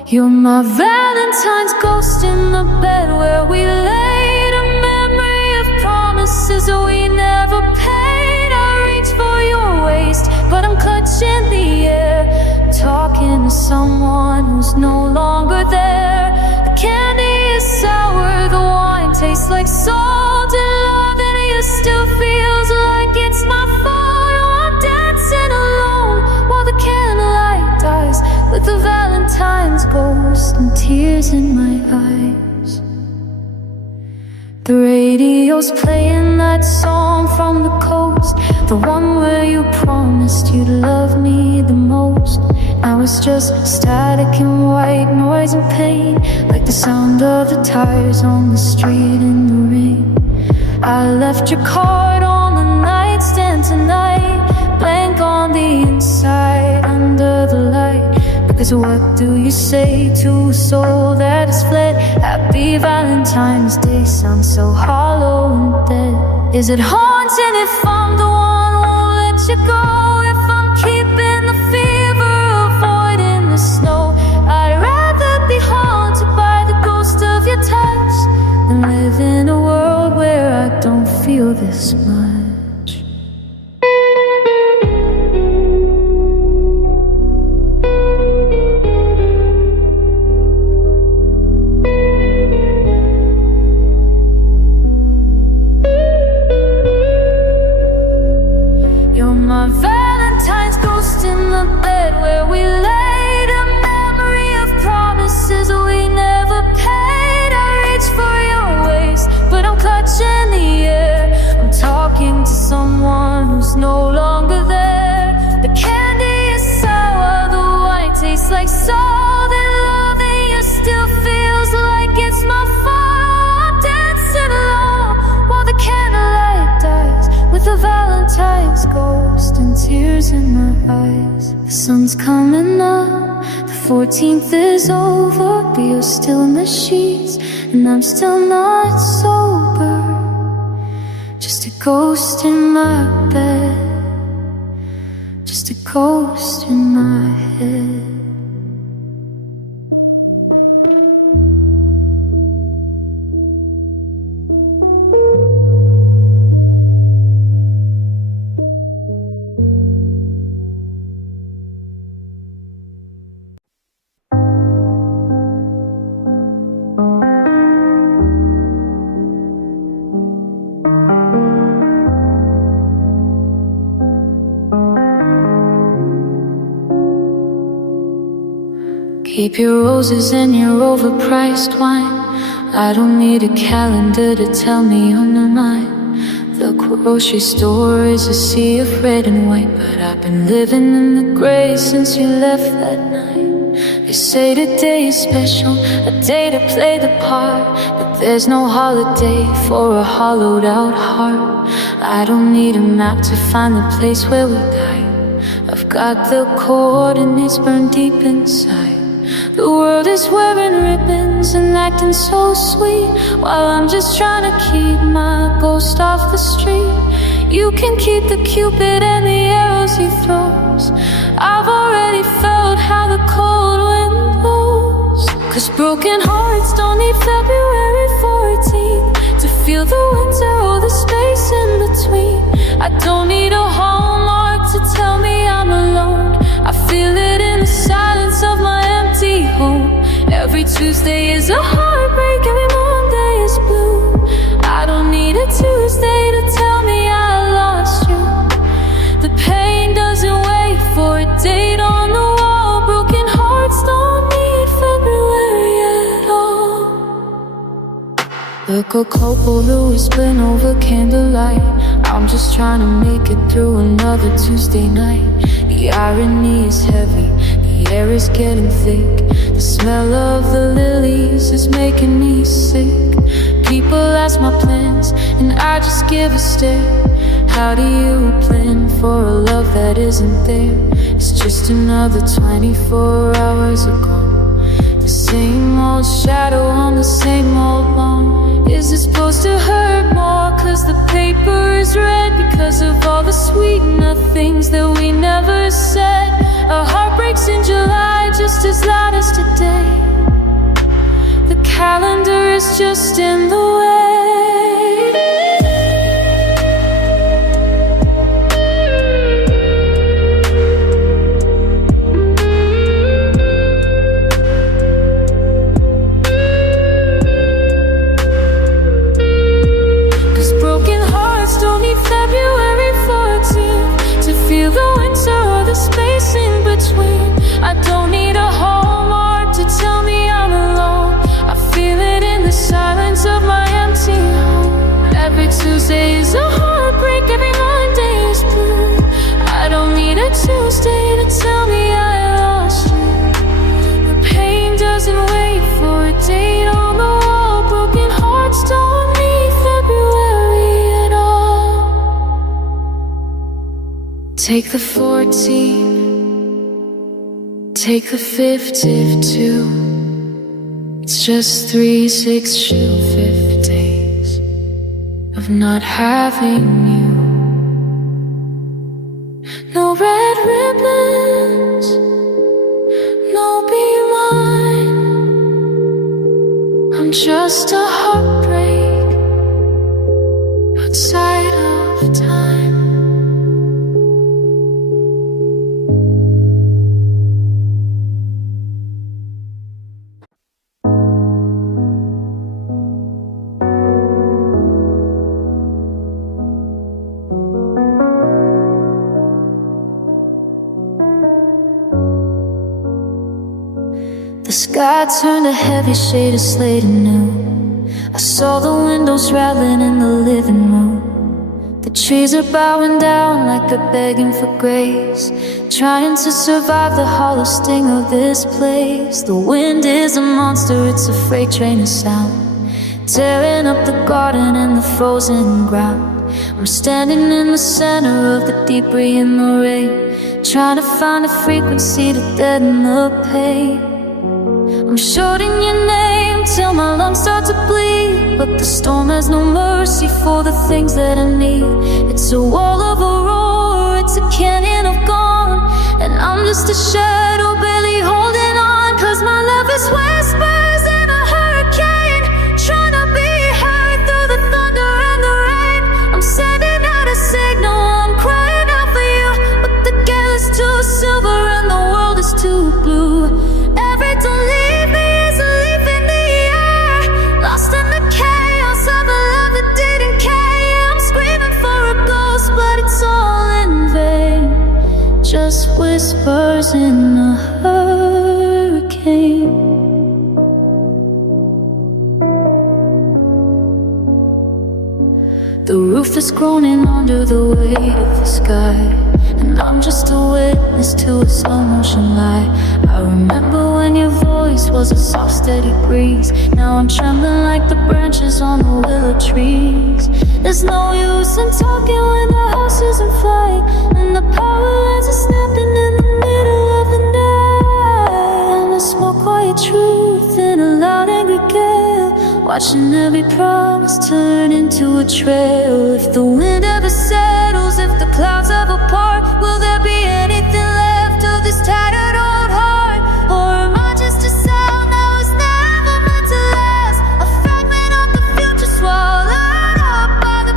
You're my Valentine's ghost in the bed where we laid, a memory of promises we never paid. I reach for your waist, but I'm clutching the air. I'm talking to someone who's no longer there. The candy is sour, the wine tastes like salt, and loving you still feels like it's my fault. Oh, I'm dancing alone while the candlelight dies, with the Valentine's ghost and tears in my eyes. The radio's playing that song from the coast, the one where you promised you'd love me the most. Now it's just static and white noise and pain, like the sound of the tires on the street in the rain. I left your card on the nightstand tonight, blank on the inside under the light. Because what do you say to a soul that has fled? Happy Valentine's Day sounds so hollow and dead. Is it haunting if I'm the one who won't let you go? If I'm keeping the fever, avoiding the snow? I'd rather be haunted by the ghost of your touch than live in a world where I don't feel this much. My Valentine's ghost in the bed where we laid, a memory of promises we never paid. I reach for your waist, but I'm clutching the air. I'm talking to someone who's no longer there. The candy is sour, the wine tastes like salt, and loving you still feels like it's my fault. I'm dancing alone while the candlelight dies, with the baptized ghost and tears in my eyes. The sun's coming up, the 14th is over, but you're still in the sheets, and I'm still not sober. Just a ghost in my bed, just a ghost in my head. Keep your roses and your overpriced wine. I don't need a calendar to tell me you're not mine. The grocery store is a sea of red and white, but I've been living in the gray since you left that night. They say today is special, a day to play the part, but there's no holiday for a hollowed out heart. I don't need a map to find the place where we died. I've got the coordinates burned deep inside. The world is wearing ribbons and acting so sweet, while I'm just trying to keep my ghost off the street. You can keep the cupid and the arrows he throws. I've already felt how the cold wind blows. 'Cause broken hearts don't need February 14th to feel the winter or the space in between. I don't need a hallmark to tell me I'm alone. I feel it in the silence of my empty home. Every Tuesday is a heartbreak, every Monday is blue. I don't need a Tuesday to tell me I lost you. The pain doesn't wait for a date on the wall. Broken hearts don't need February at all. Look a couple who is split over candlelight. I'm just trying to make it through another Tuesday night. The irony is heavy, the air is getting thick. The smell of the lilies is making me sick. People ask my plans, and I just give a stare. How do you plan for a love that isn't there? It's just another 24 hours ago. The same old shadow on the same old lawn. Is it supposed to hurt more 'cause the paper is red? Because of all the sweet nothings that we never said. A heart breaks in July just as loud as today. The calendar is just in the way. February 14th to feel the winter or the space in between. I don't need a hallmark to tell me I'm alone. I feel it in the silence of my empty home. Every Tuesday is a heartbreak, every Monday is blue. I don't need a Tuesday to tell me I lost you. The pain doesn't wait for a date on the wall. Broken hearts don't need February at all. Take the 14, take the 52. It's just 3 6-5 days of not having you. No red ribbons, no be mine. I'm just a heartbreak outside of time. The sky turned a heavy shade of slate anew. I saw the windows rattling in the living room. The trees are bowing down like they're begging for grace, trying to survive the hollow sting of this place. The wind is a monster, it's a freight train of sound, tearing up the garden and the frozen ground. I'm standing in the center of the debris in the rain, trying to find a frequency to deaden the pain. I'm shouting your name till my lungs start to bleed, but the storm has no mercy for the things that I need. It's a wall of a roar, it's a canyon of gone, and I'm just a shadow barely holding on. Cause my love is whispers in a hurricane, trying to be heard through the thunder and the rain. I'm sending out a signal, I'm crying out for you, but the gale is too silver and the world is too blue. Every don't leave me is a leaf in the air, lost in the chaos of a love that didn't care. I'm screaming for a ghost, but it's all in vain, just whispers in a hurricane. The roof is groaning under the weight of the sky, and I'm just a witness to a slow motion lie. I remember when your voice was a soft steady breeze. Now I'm trembling like the branches on the willow trees. There's no use in talking when the house is on fire, and the power lines are snapping in the middle of the night. And I smoke quiet truth in a loud angry gale, watching every promise turn into a trail. If the wind ever settles, if the clouds ever part, will there be anything left of this tattered old heart? Or am I just a sound that was never meant to last, a fragment of the future swallowed up by the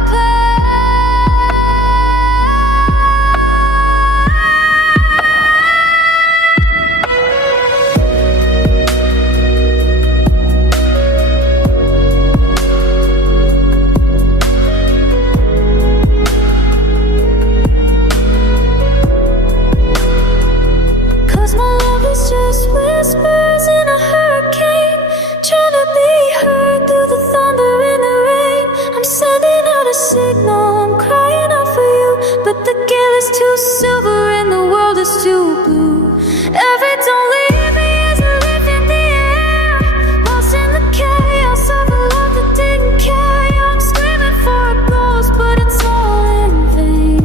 whispers in a hurricane, trying to be heard through the thunder and the rain. I'm sending out a signal, I'm crying out for you, but the gale is too silver and the world is too blue. Every don't leave me is a leaf in the air, lost in the chaos of a love that didn't care. I'm screaming for a ghost, but it's all in vain,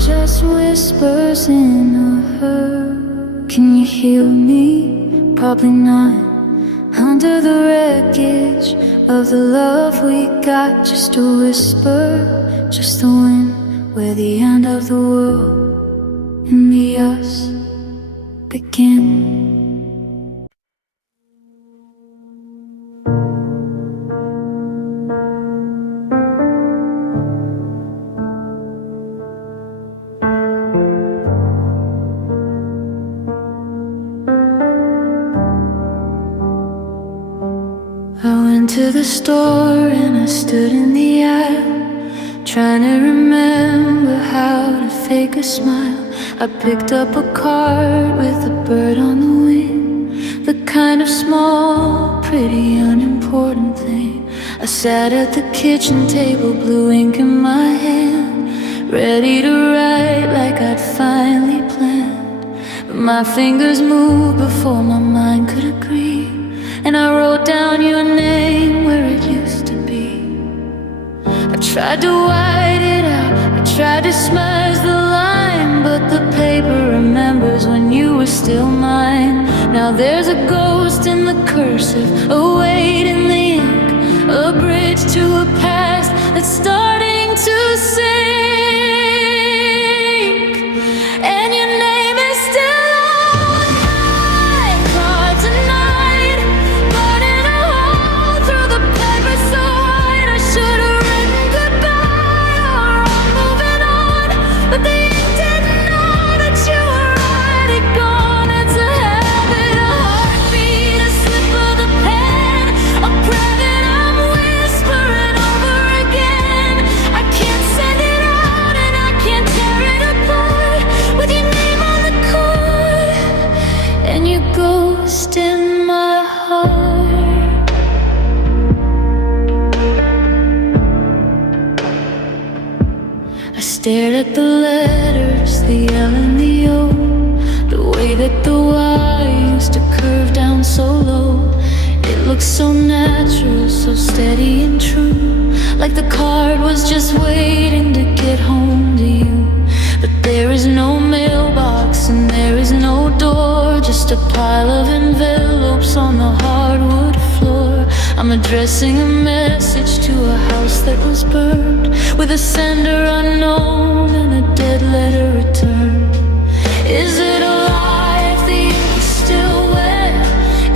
just whispers in a hurricane. Can you hear me? Probably not. Under the wreckage of the love we got, just a whisper, just the wind, where the end of the world and the us begin. To the store and I stood in the aisle, trying to remember how to fake a smile. I picked up a card with a bird on the wing, the kind of small, pretty, unimportant thing. I sat at the kitchen table, blue ink in my hand, ready to write like I'd finally planned. But my fingers moved before my mind could agree, and I wrote down your name where it used to be. I tried to white it out, I tried to smudge the line, but the paper remembers when you were still mine. Now there's a ghost in the cursive, a weight in the ink, a bridge to a past that's starting to sink. And your name is still in my heart. I stared at the letters, the L and the O, the way that the Y used to curve down so low. It looked so natural, so steady and true, like the card was just waiting to get home to you. But there is no mailbox and there is no door, just a pile of envelopes on the hardwood floor. I'm addressing a message to a house that was burned, with a sender unknown and a dead letter returned. Is it a lie if the ink is still wet?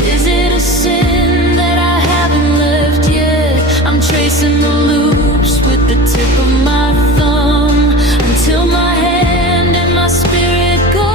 Is it a sin that I haven't left yet? I'm tracing the loops with the tip of my thumb until my hand and my spirit go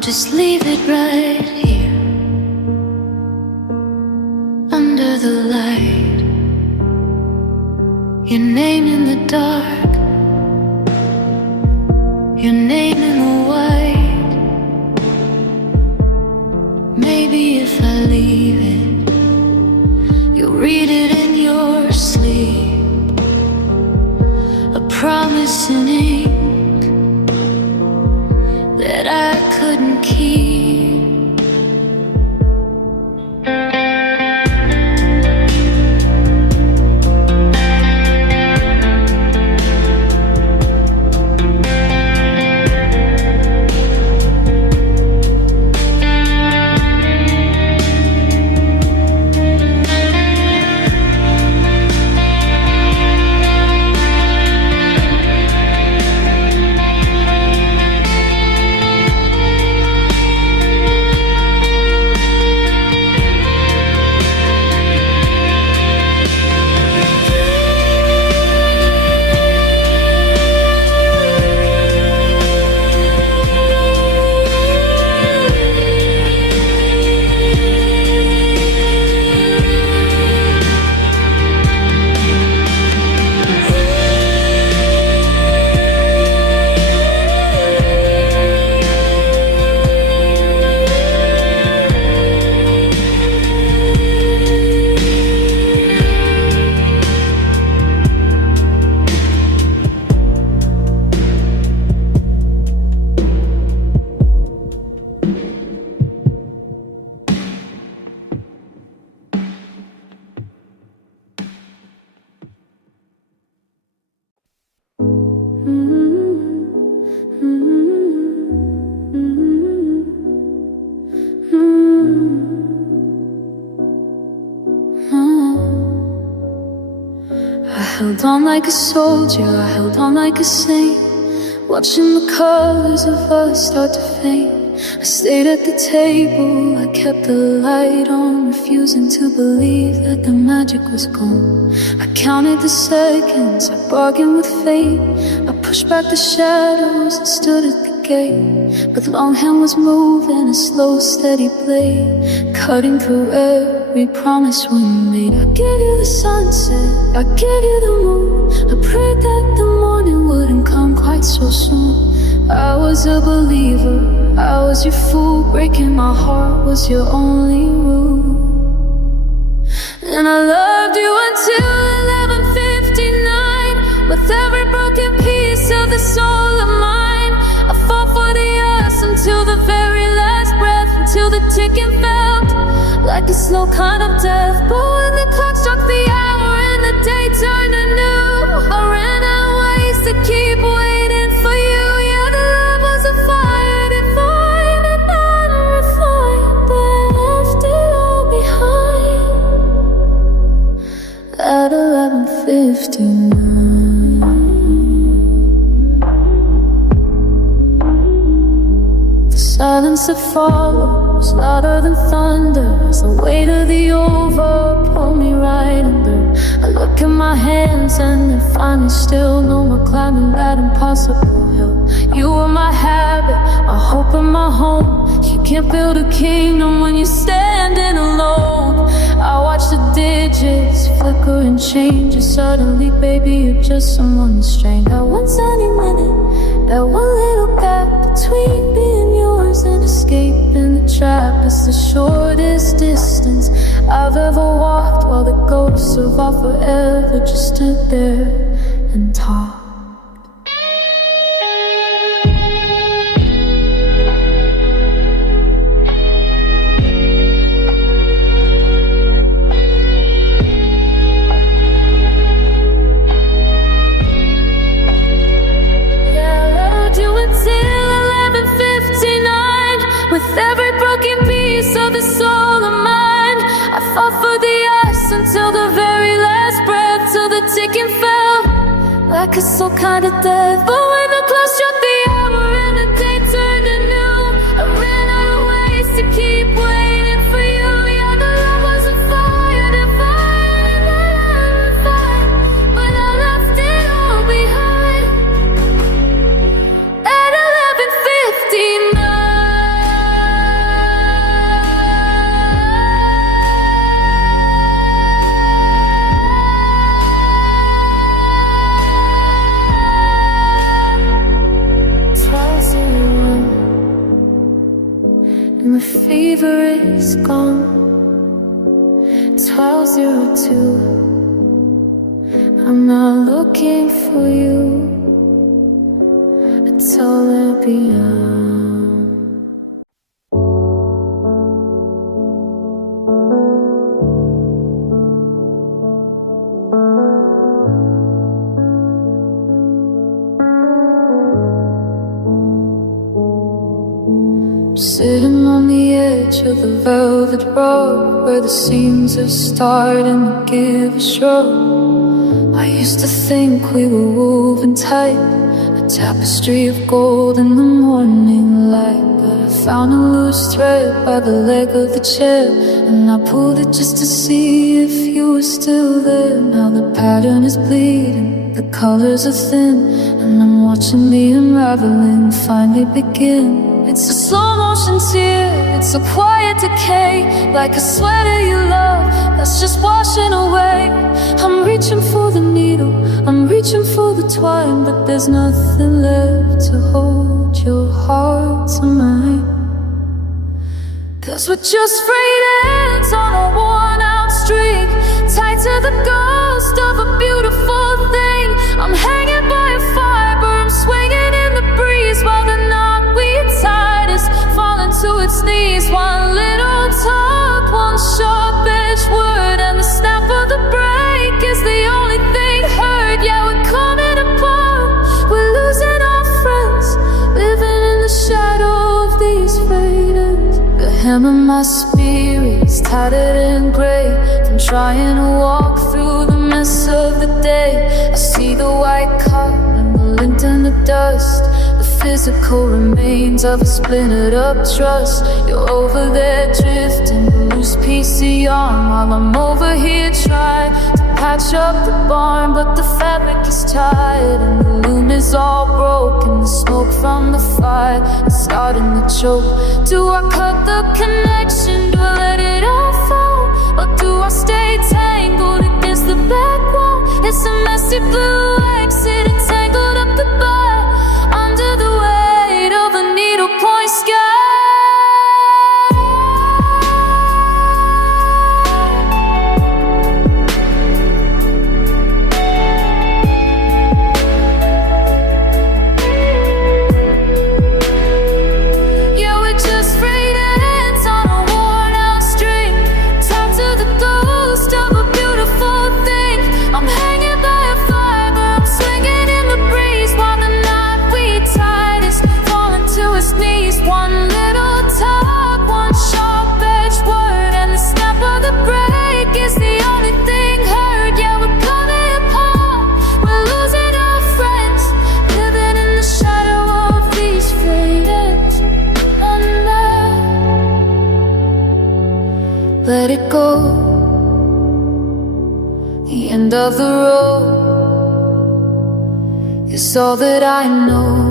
just leave it right here under the light. Your name in the dark, your name in the white. Maybe if I leave it, you'll read it in your sleep. A promise in ink that I couldn't keep. I held on like a soldier, I held on like a saint, watching the colors of us start to fade. I stayed at the table, I kept the light on, refusing to believe that the magic was gone. I counted the seconds, I bargained with fate, I pushed back the shadows and stood at the gate. But the long hand was moving, a slow steady blade, cutting through every promise we made. I gave you the sunset, I gave you the moon, I prayed that the morning wouldn't come quite so soon. I was a believer, I was your fool, breaking my heart was your only rule. And I loved you until 11:59, with every broken piece of the soul of mine. I fought for the us until the very last breath, until the ticking felt like a slow kind of death. But when the clock struck the hour and the day turned anew, I ran out of ways to keep waiting for you. Yeah, the love was a fire divine and unrefined, but I left it all behind at 11:59. silence that follows, louder than thunder, as the weight of the over pull me right under. I look at my hands and they're finally still. No more climbing that impossible hill. You were my habit, my hope and my home. You can't build a kingdom when you're standing alone. I watch the digits flicker and change, and suddenly, baby, you're just someone strange. That one sunny minute, that one little gap between being yours and escaping the trap is the shortest distance I've ever walked, while the ghosts of our forever just stood there and talked. With every broken piece of the soul of mine, I fought for the yes until the very last breath, till the ticking felt like a soul kind of death. But when the clock struck the hour and the day turned anew, I ran out of ways to keep waiting for you. Yeah, the love wasn't fire, divine, and then I would fight, but I left it all behind at 11:59. And the fever is gone. 12:02. I'm not looking for you. It's all beyond. Sitting on the edge of the velvet road, where the seams are starting to give a shrug. I used to think we were woven tight, a tapestry of gold in the morning light. But I found a loose thread by the leg of the chair, and I pulled it just to see if you were still there. Now the pattern is bleeding, the colors are thin, and I'm watching the unraveling finally begin. It's a slow motion tear, it's a quiet decay, like a sweater you love that's just washing away. I'm reaching for the needle, I'm reaching for the twine, but there's nothing left to hold your heart to mine. 'Cause we're just frayed ends on a worn out string, tied to the ghost of a beautiful thing. I'm hanging by a fiber, I'm swinging in the breeze, while the knot we tied is falling to its knees. One little talk, one sharp-edged word, and the snap of the break is the only thing heard. Yeah, we're coming apart, we're losing our friends, living in the shadow of these faders. The hem of my spirit's tattered and gray from trying to walk through the mess of the day. I see the white car and the lint and the dust, the physical remains of a splintered up trust. You're over there drifting, a loose piece of yarn, while I'm over here trying to patch up the barn. But the fabric is tired and the loom is all broken. The smoke from the fire is starting to choke. Do I cut the connection? Do I let it all fall? Or do I stay tangled against the back wall? It's a messy blue exit, entangled up the bar, under the weight of a needlepoint sky. Tied to the ghost of a beautiful thing. I'm hanging by a fiber, of the road is all that I know.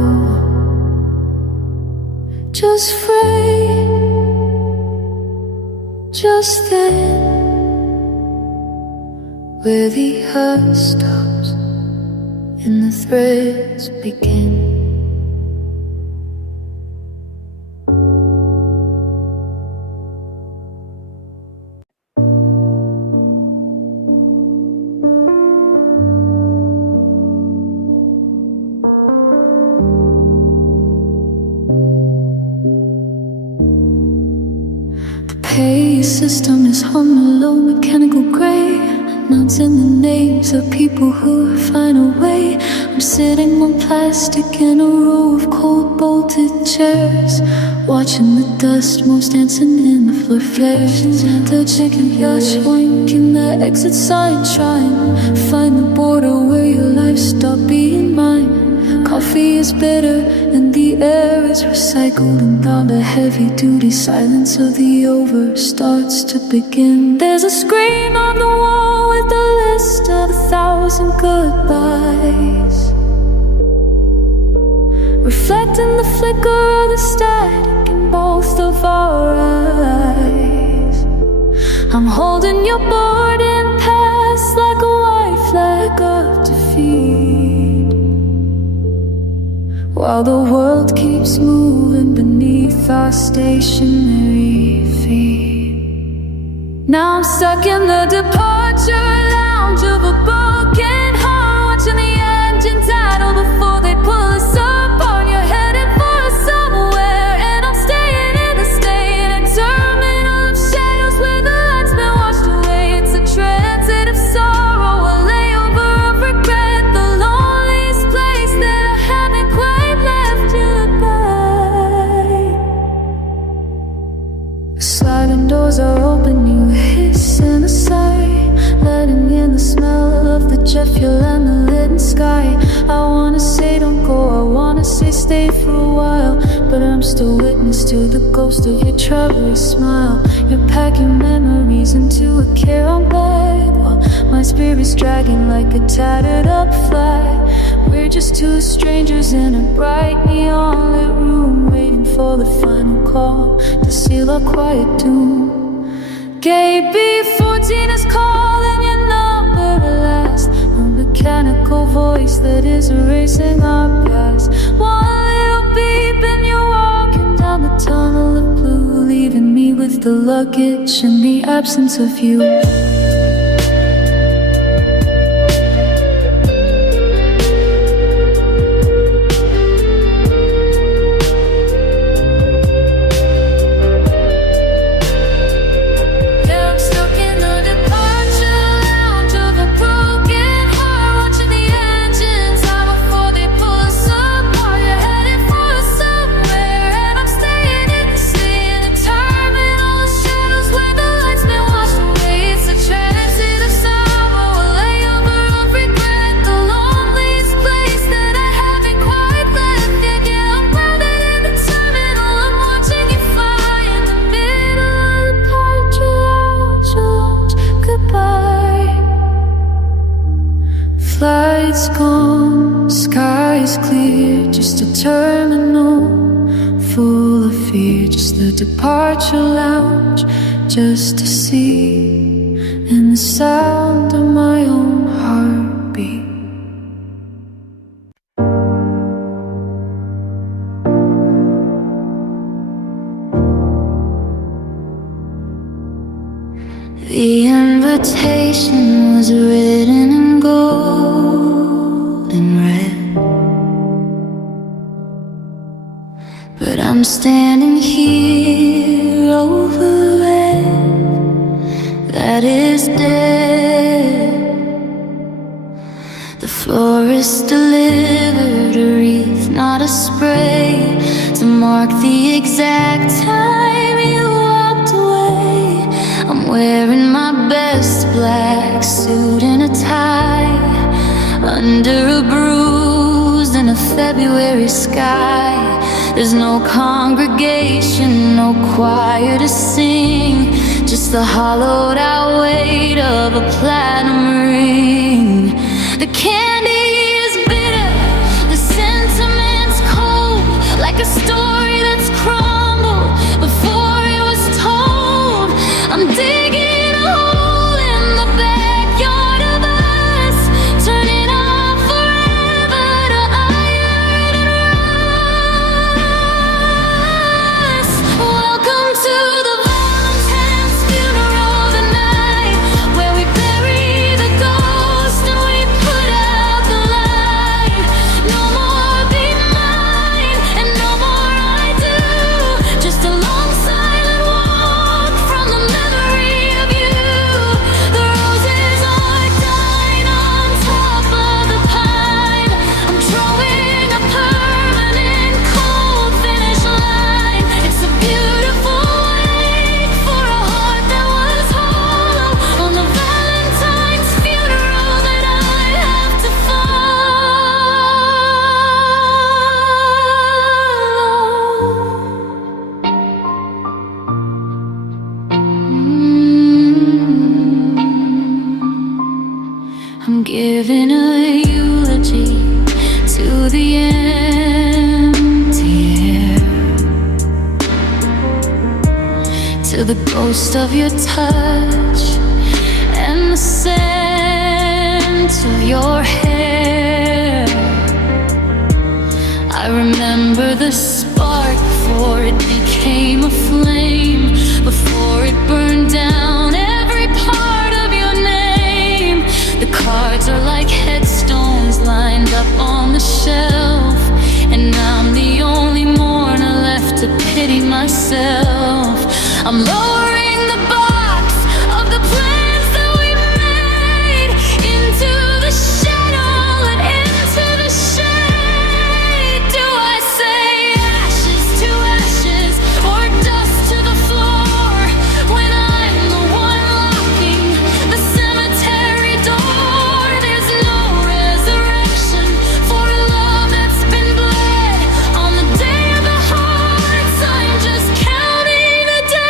Just frayed, just thin, where the hurt stops and the threads begin. Pay system is humming low, mechanical gray, announcing the names of people who find a way. I'm sitting on plastic in a row of cold bolted chairs, watching the dust motes dancing in the floor flares. The chicken yacht winking the exit sign, trying to find the border where your life stopped being mine. Coffee is bitter and the air is recycled, and down the heavy-duty silence of the over starts to begin. There's a screen on the wall with a list of 1,000 goodbyes, reflecting the flicker of the static in both of our eyes. I'm holding your boarding pass like a white flag of defeat, while the world keeps moving beneath our stationary feet. Now I'm stuck in the departure lounge of a broken heart, watching the engines idle before they pull us apart. You're headed for somewhere, and I'm staying in the terminal of shadows where the light's been washed away. It's a transit of sorrow, a layover of regret, the loneliest place that I haven't quite left goodbye. Sliding doors are open, you hiss and a sigh, letting in the smell of the jet fuel and the lit sky. I wanna say don't go, I wanna say stay for a while, but I'm still witness to the ghost of your traveler's smile. You're packing memories into a carry-on bag, while my spirit's dragging like a tattered up flag. We're just two strangers in a bright neon lit room, waiting for the final call to seal our quiet doom. Gate B14 is calling your number at last, a mechanical voice that is erasing our past. One little beep and you're walking down the tunnel of blue, leaving me with the luggage and the absence of you. Lights gone, sky's clear, just a terminal full of fear, just the departure lounge, just to see, and the sound of my own heartbeat. The invitation was written in gold and red, but I'm standing here over red that is dead. The florist delivered a wreath, not a spray, to mark the exact time you walked away. I'm wearing my best black suit and a tie, under a bruise in a February sky. There's no congregation, no choir to sing, just the hollowed out weight of a platinum ring. The candy is bitter, the sentiment's cold, like a story that's crumbled before it was told. I'm digging a hole in the backyard of us, turning off forever to iron and rust. Welcome to the Valentine's funeral, the night where we bury the ghost and we put out the light. No more be mine and no more I do, just a long silent walk from the memory of you. The roses are dying on top of the pine. I'm drawing a permanent cold finish line. It's a beautiful wake for a heart that was hollow on the Valentine's funeral that I have to I'm giving a eulogy to the empty air, to the ghost of your touch and the scent of your hair. I remember the spark before it became a flame, before it burned down every part of your name. The cards are like headstones lined up on the shelf, and I'm the only mourner left to pity myself. I'm lowering the box of the plans that we made into the shadow and into the shade. Do I say ashes to ashes or dust to the floor when I'm the one locking the cemetery door? There's no resurrection for a love that's been bled on the day of the hearts. I'm just counting the days.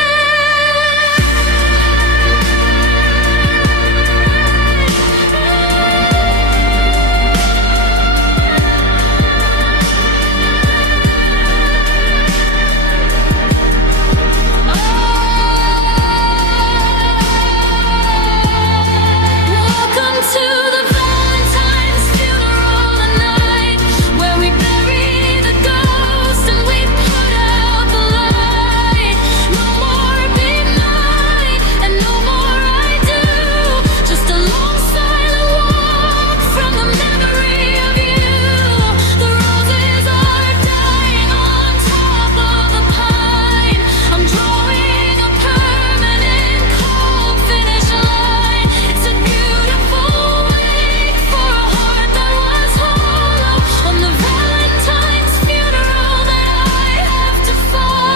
Welcome to the Valentine's funeral, the night where we bury the ghost and we put out the light. No more be mine and no more I do, just a long silent walk from the memory of you. The roses are dying on top of the pine. I'm drawing a permanent cold finish line. It's a beautiful wake for a heart that was hollow on the Valentine's funeral that I have to follow.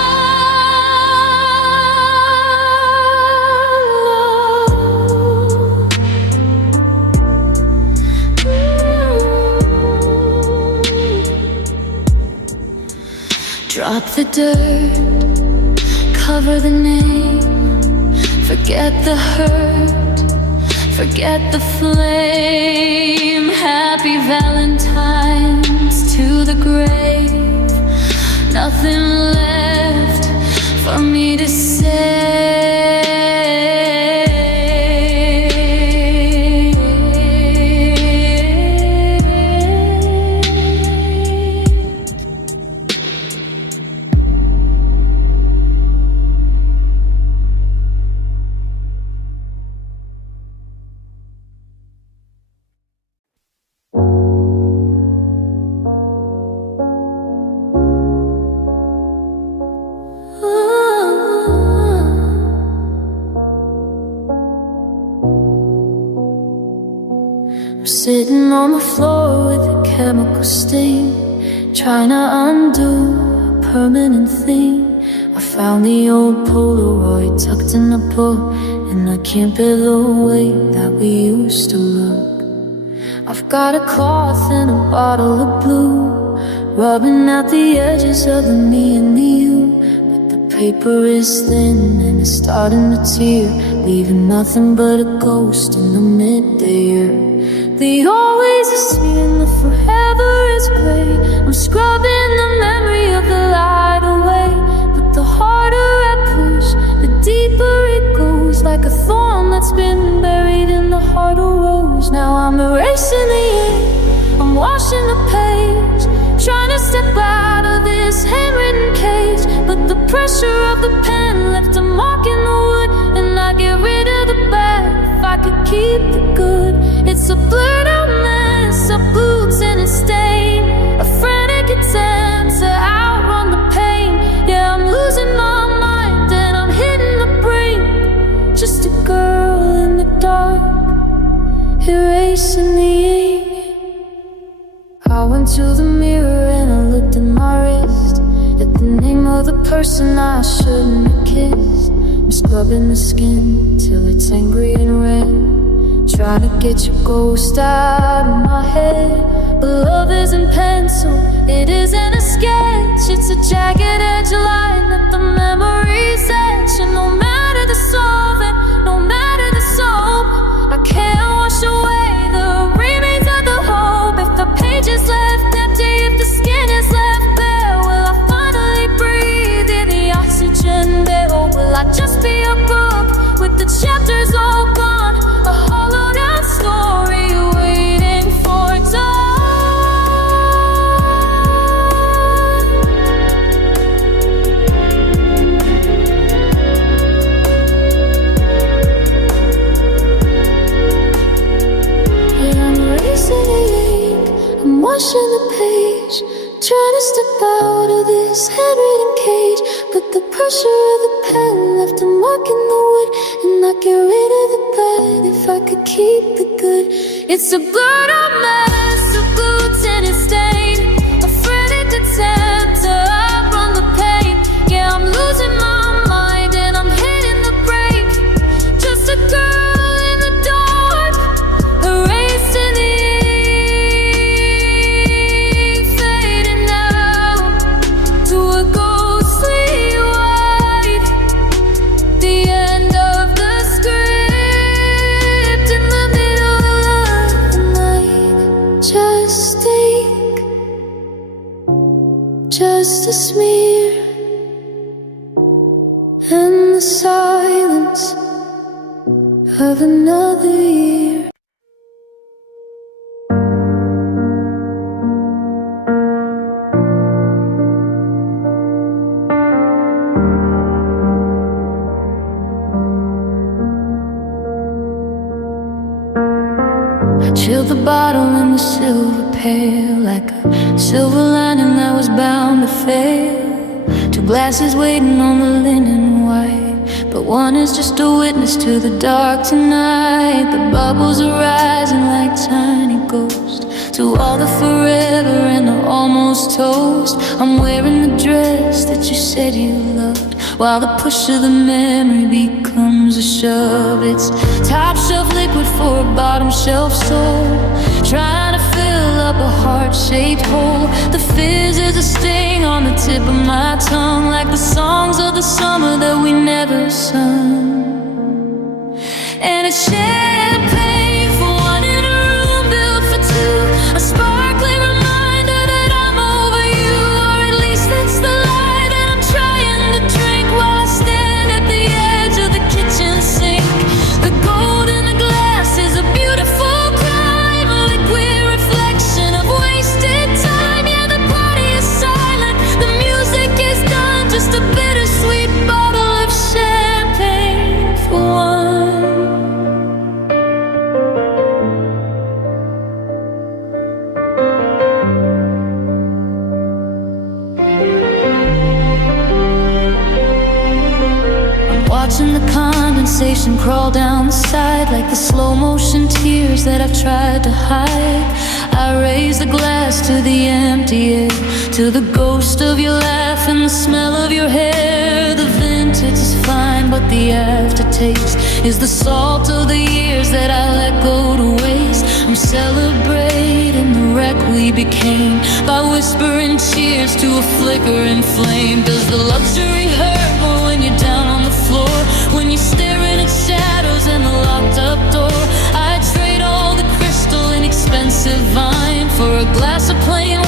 Drop the dirt, cover the name, forget the hurt, forget the flame. Happy Valentine's to the grave. Nothing left for me to say. I'm sitting on the floor with a chemical stain, trying to undo a permanent thing. I found the old Polaroid tucked in a book, and I can't bear the way that we used to look. I've got a cloth and a bottle of blue, rubbing out the edges of the me and the you. But the paper is thin and it's starting to tear, leaving nothing but a ghost in the mid-air. The always is sweet and the forever is gray. I'm scrubbing the memory of the light away, but the harder I push, the deeper it goes, like a thorn that's been buried in the heart of rose. Now I'm erasing the ink, I'm washing the page, trying to step out of this handwritten cage, but the pressure of the pen left a mark in the wood, and I get rid of the bad if I could keep the good. It's a blurred out mess of boots and a stain, a frantic attempt to outrun the pain. Yeah, I'm losing my mind and I'm hitting the brink, just a girl in the dark, erasing the ink. I went to the mirror and I looked at my wrist, at the name of the person I shouldn't have kissed. I'm scrubbing the skin till it's angry and red, trying to get your ghost out of my head. But love isn't pencil, it isn't a sketch, it's a jagged edge line that the memories etch. And no matter the solvent, no matter the soap, I can't wash away the remains of the hope. If the page is left empty, if the skin is left bare, will I finally breathe in the oxygen there? Or will I just be a book with the chapters all gone, a hollowed out story waiting for dawn? Yeah, I'm erasing the ink, I'm washing the page, trying to step out of this handwritten cage, but the pressure of the pen left a mark in the wood, and I get rid of the bad if I could keep the good. It's a blurred out mess of boots and a stain, a frantic attempt to outrun the pain. Yeah, I'm losing my mind and I'm hitting the brake, just a girl in the dark, erasing the ink, fading out to a ghostly white, the end of the script in the middle of the night. Just ink, just a smear, and the silence of another year. I chilled the bottle in the silver pail, like a silver lining that was bound to fail. Two glasses waiting on the linen white, but one is just a witness to the dark tonight. The bubbles are rising like tiny ghosts, to all the forever and the almost toast. I'm wearing the dress that you said you loved, while the push of the memory becomes a shove. It's top shelf liquid for a bottom shelf soul, trying to fill up a heart-shaped hole. The fizz is a sting on the tip of my tongue, like the songs of the summer that we never sung. And it's champagne for one in a room built for two, a sparkling reminder that I'm over you, or at least that's the light that I'm trying to drink while I stand at the edge of the kitchen sink. The gold in the glass is a beautiful crime, a liquid reflection of wasted time. Yeah, the party is silent, the music is done, just a bittersweet bottle of champagne for one. Watching the condensation crawl down the side, like the slow motion tears that I've tried to hide. I raise the glass to the empty air, to the ghost of your laugh and the smell of your hair. The vintage is fine, but the aftertaste is the salt of the years that I let go to waste. I'm celebrating the wreck we became by whispering cheers to a flickering flame. Does the luxury hurt more divine. For a glass of plain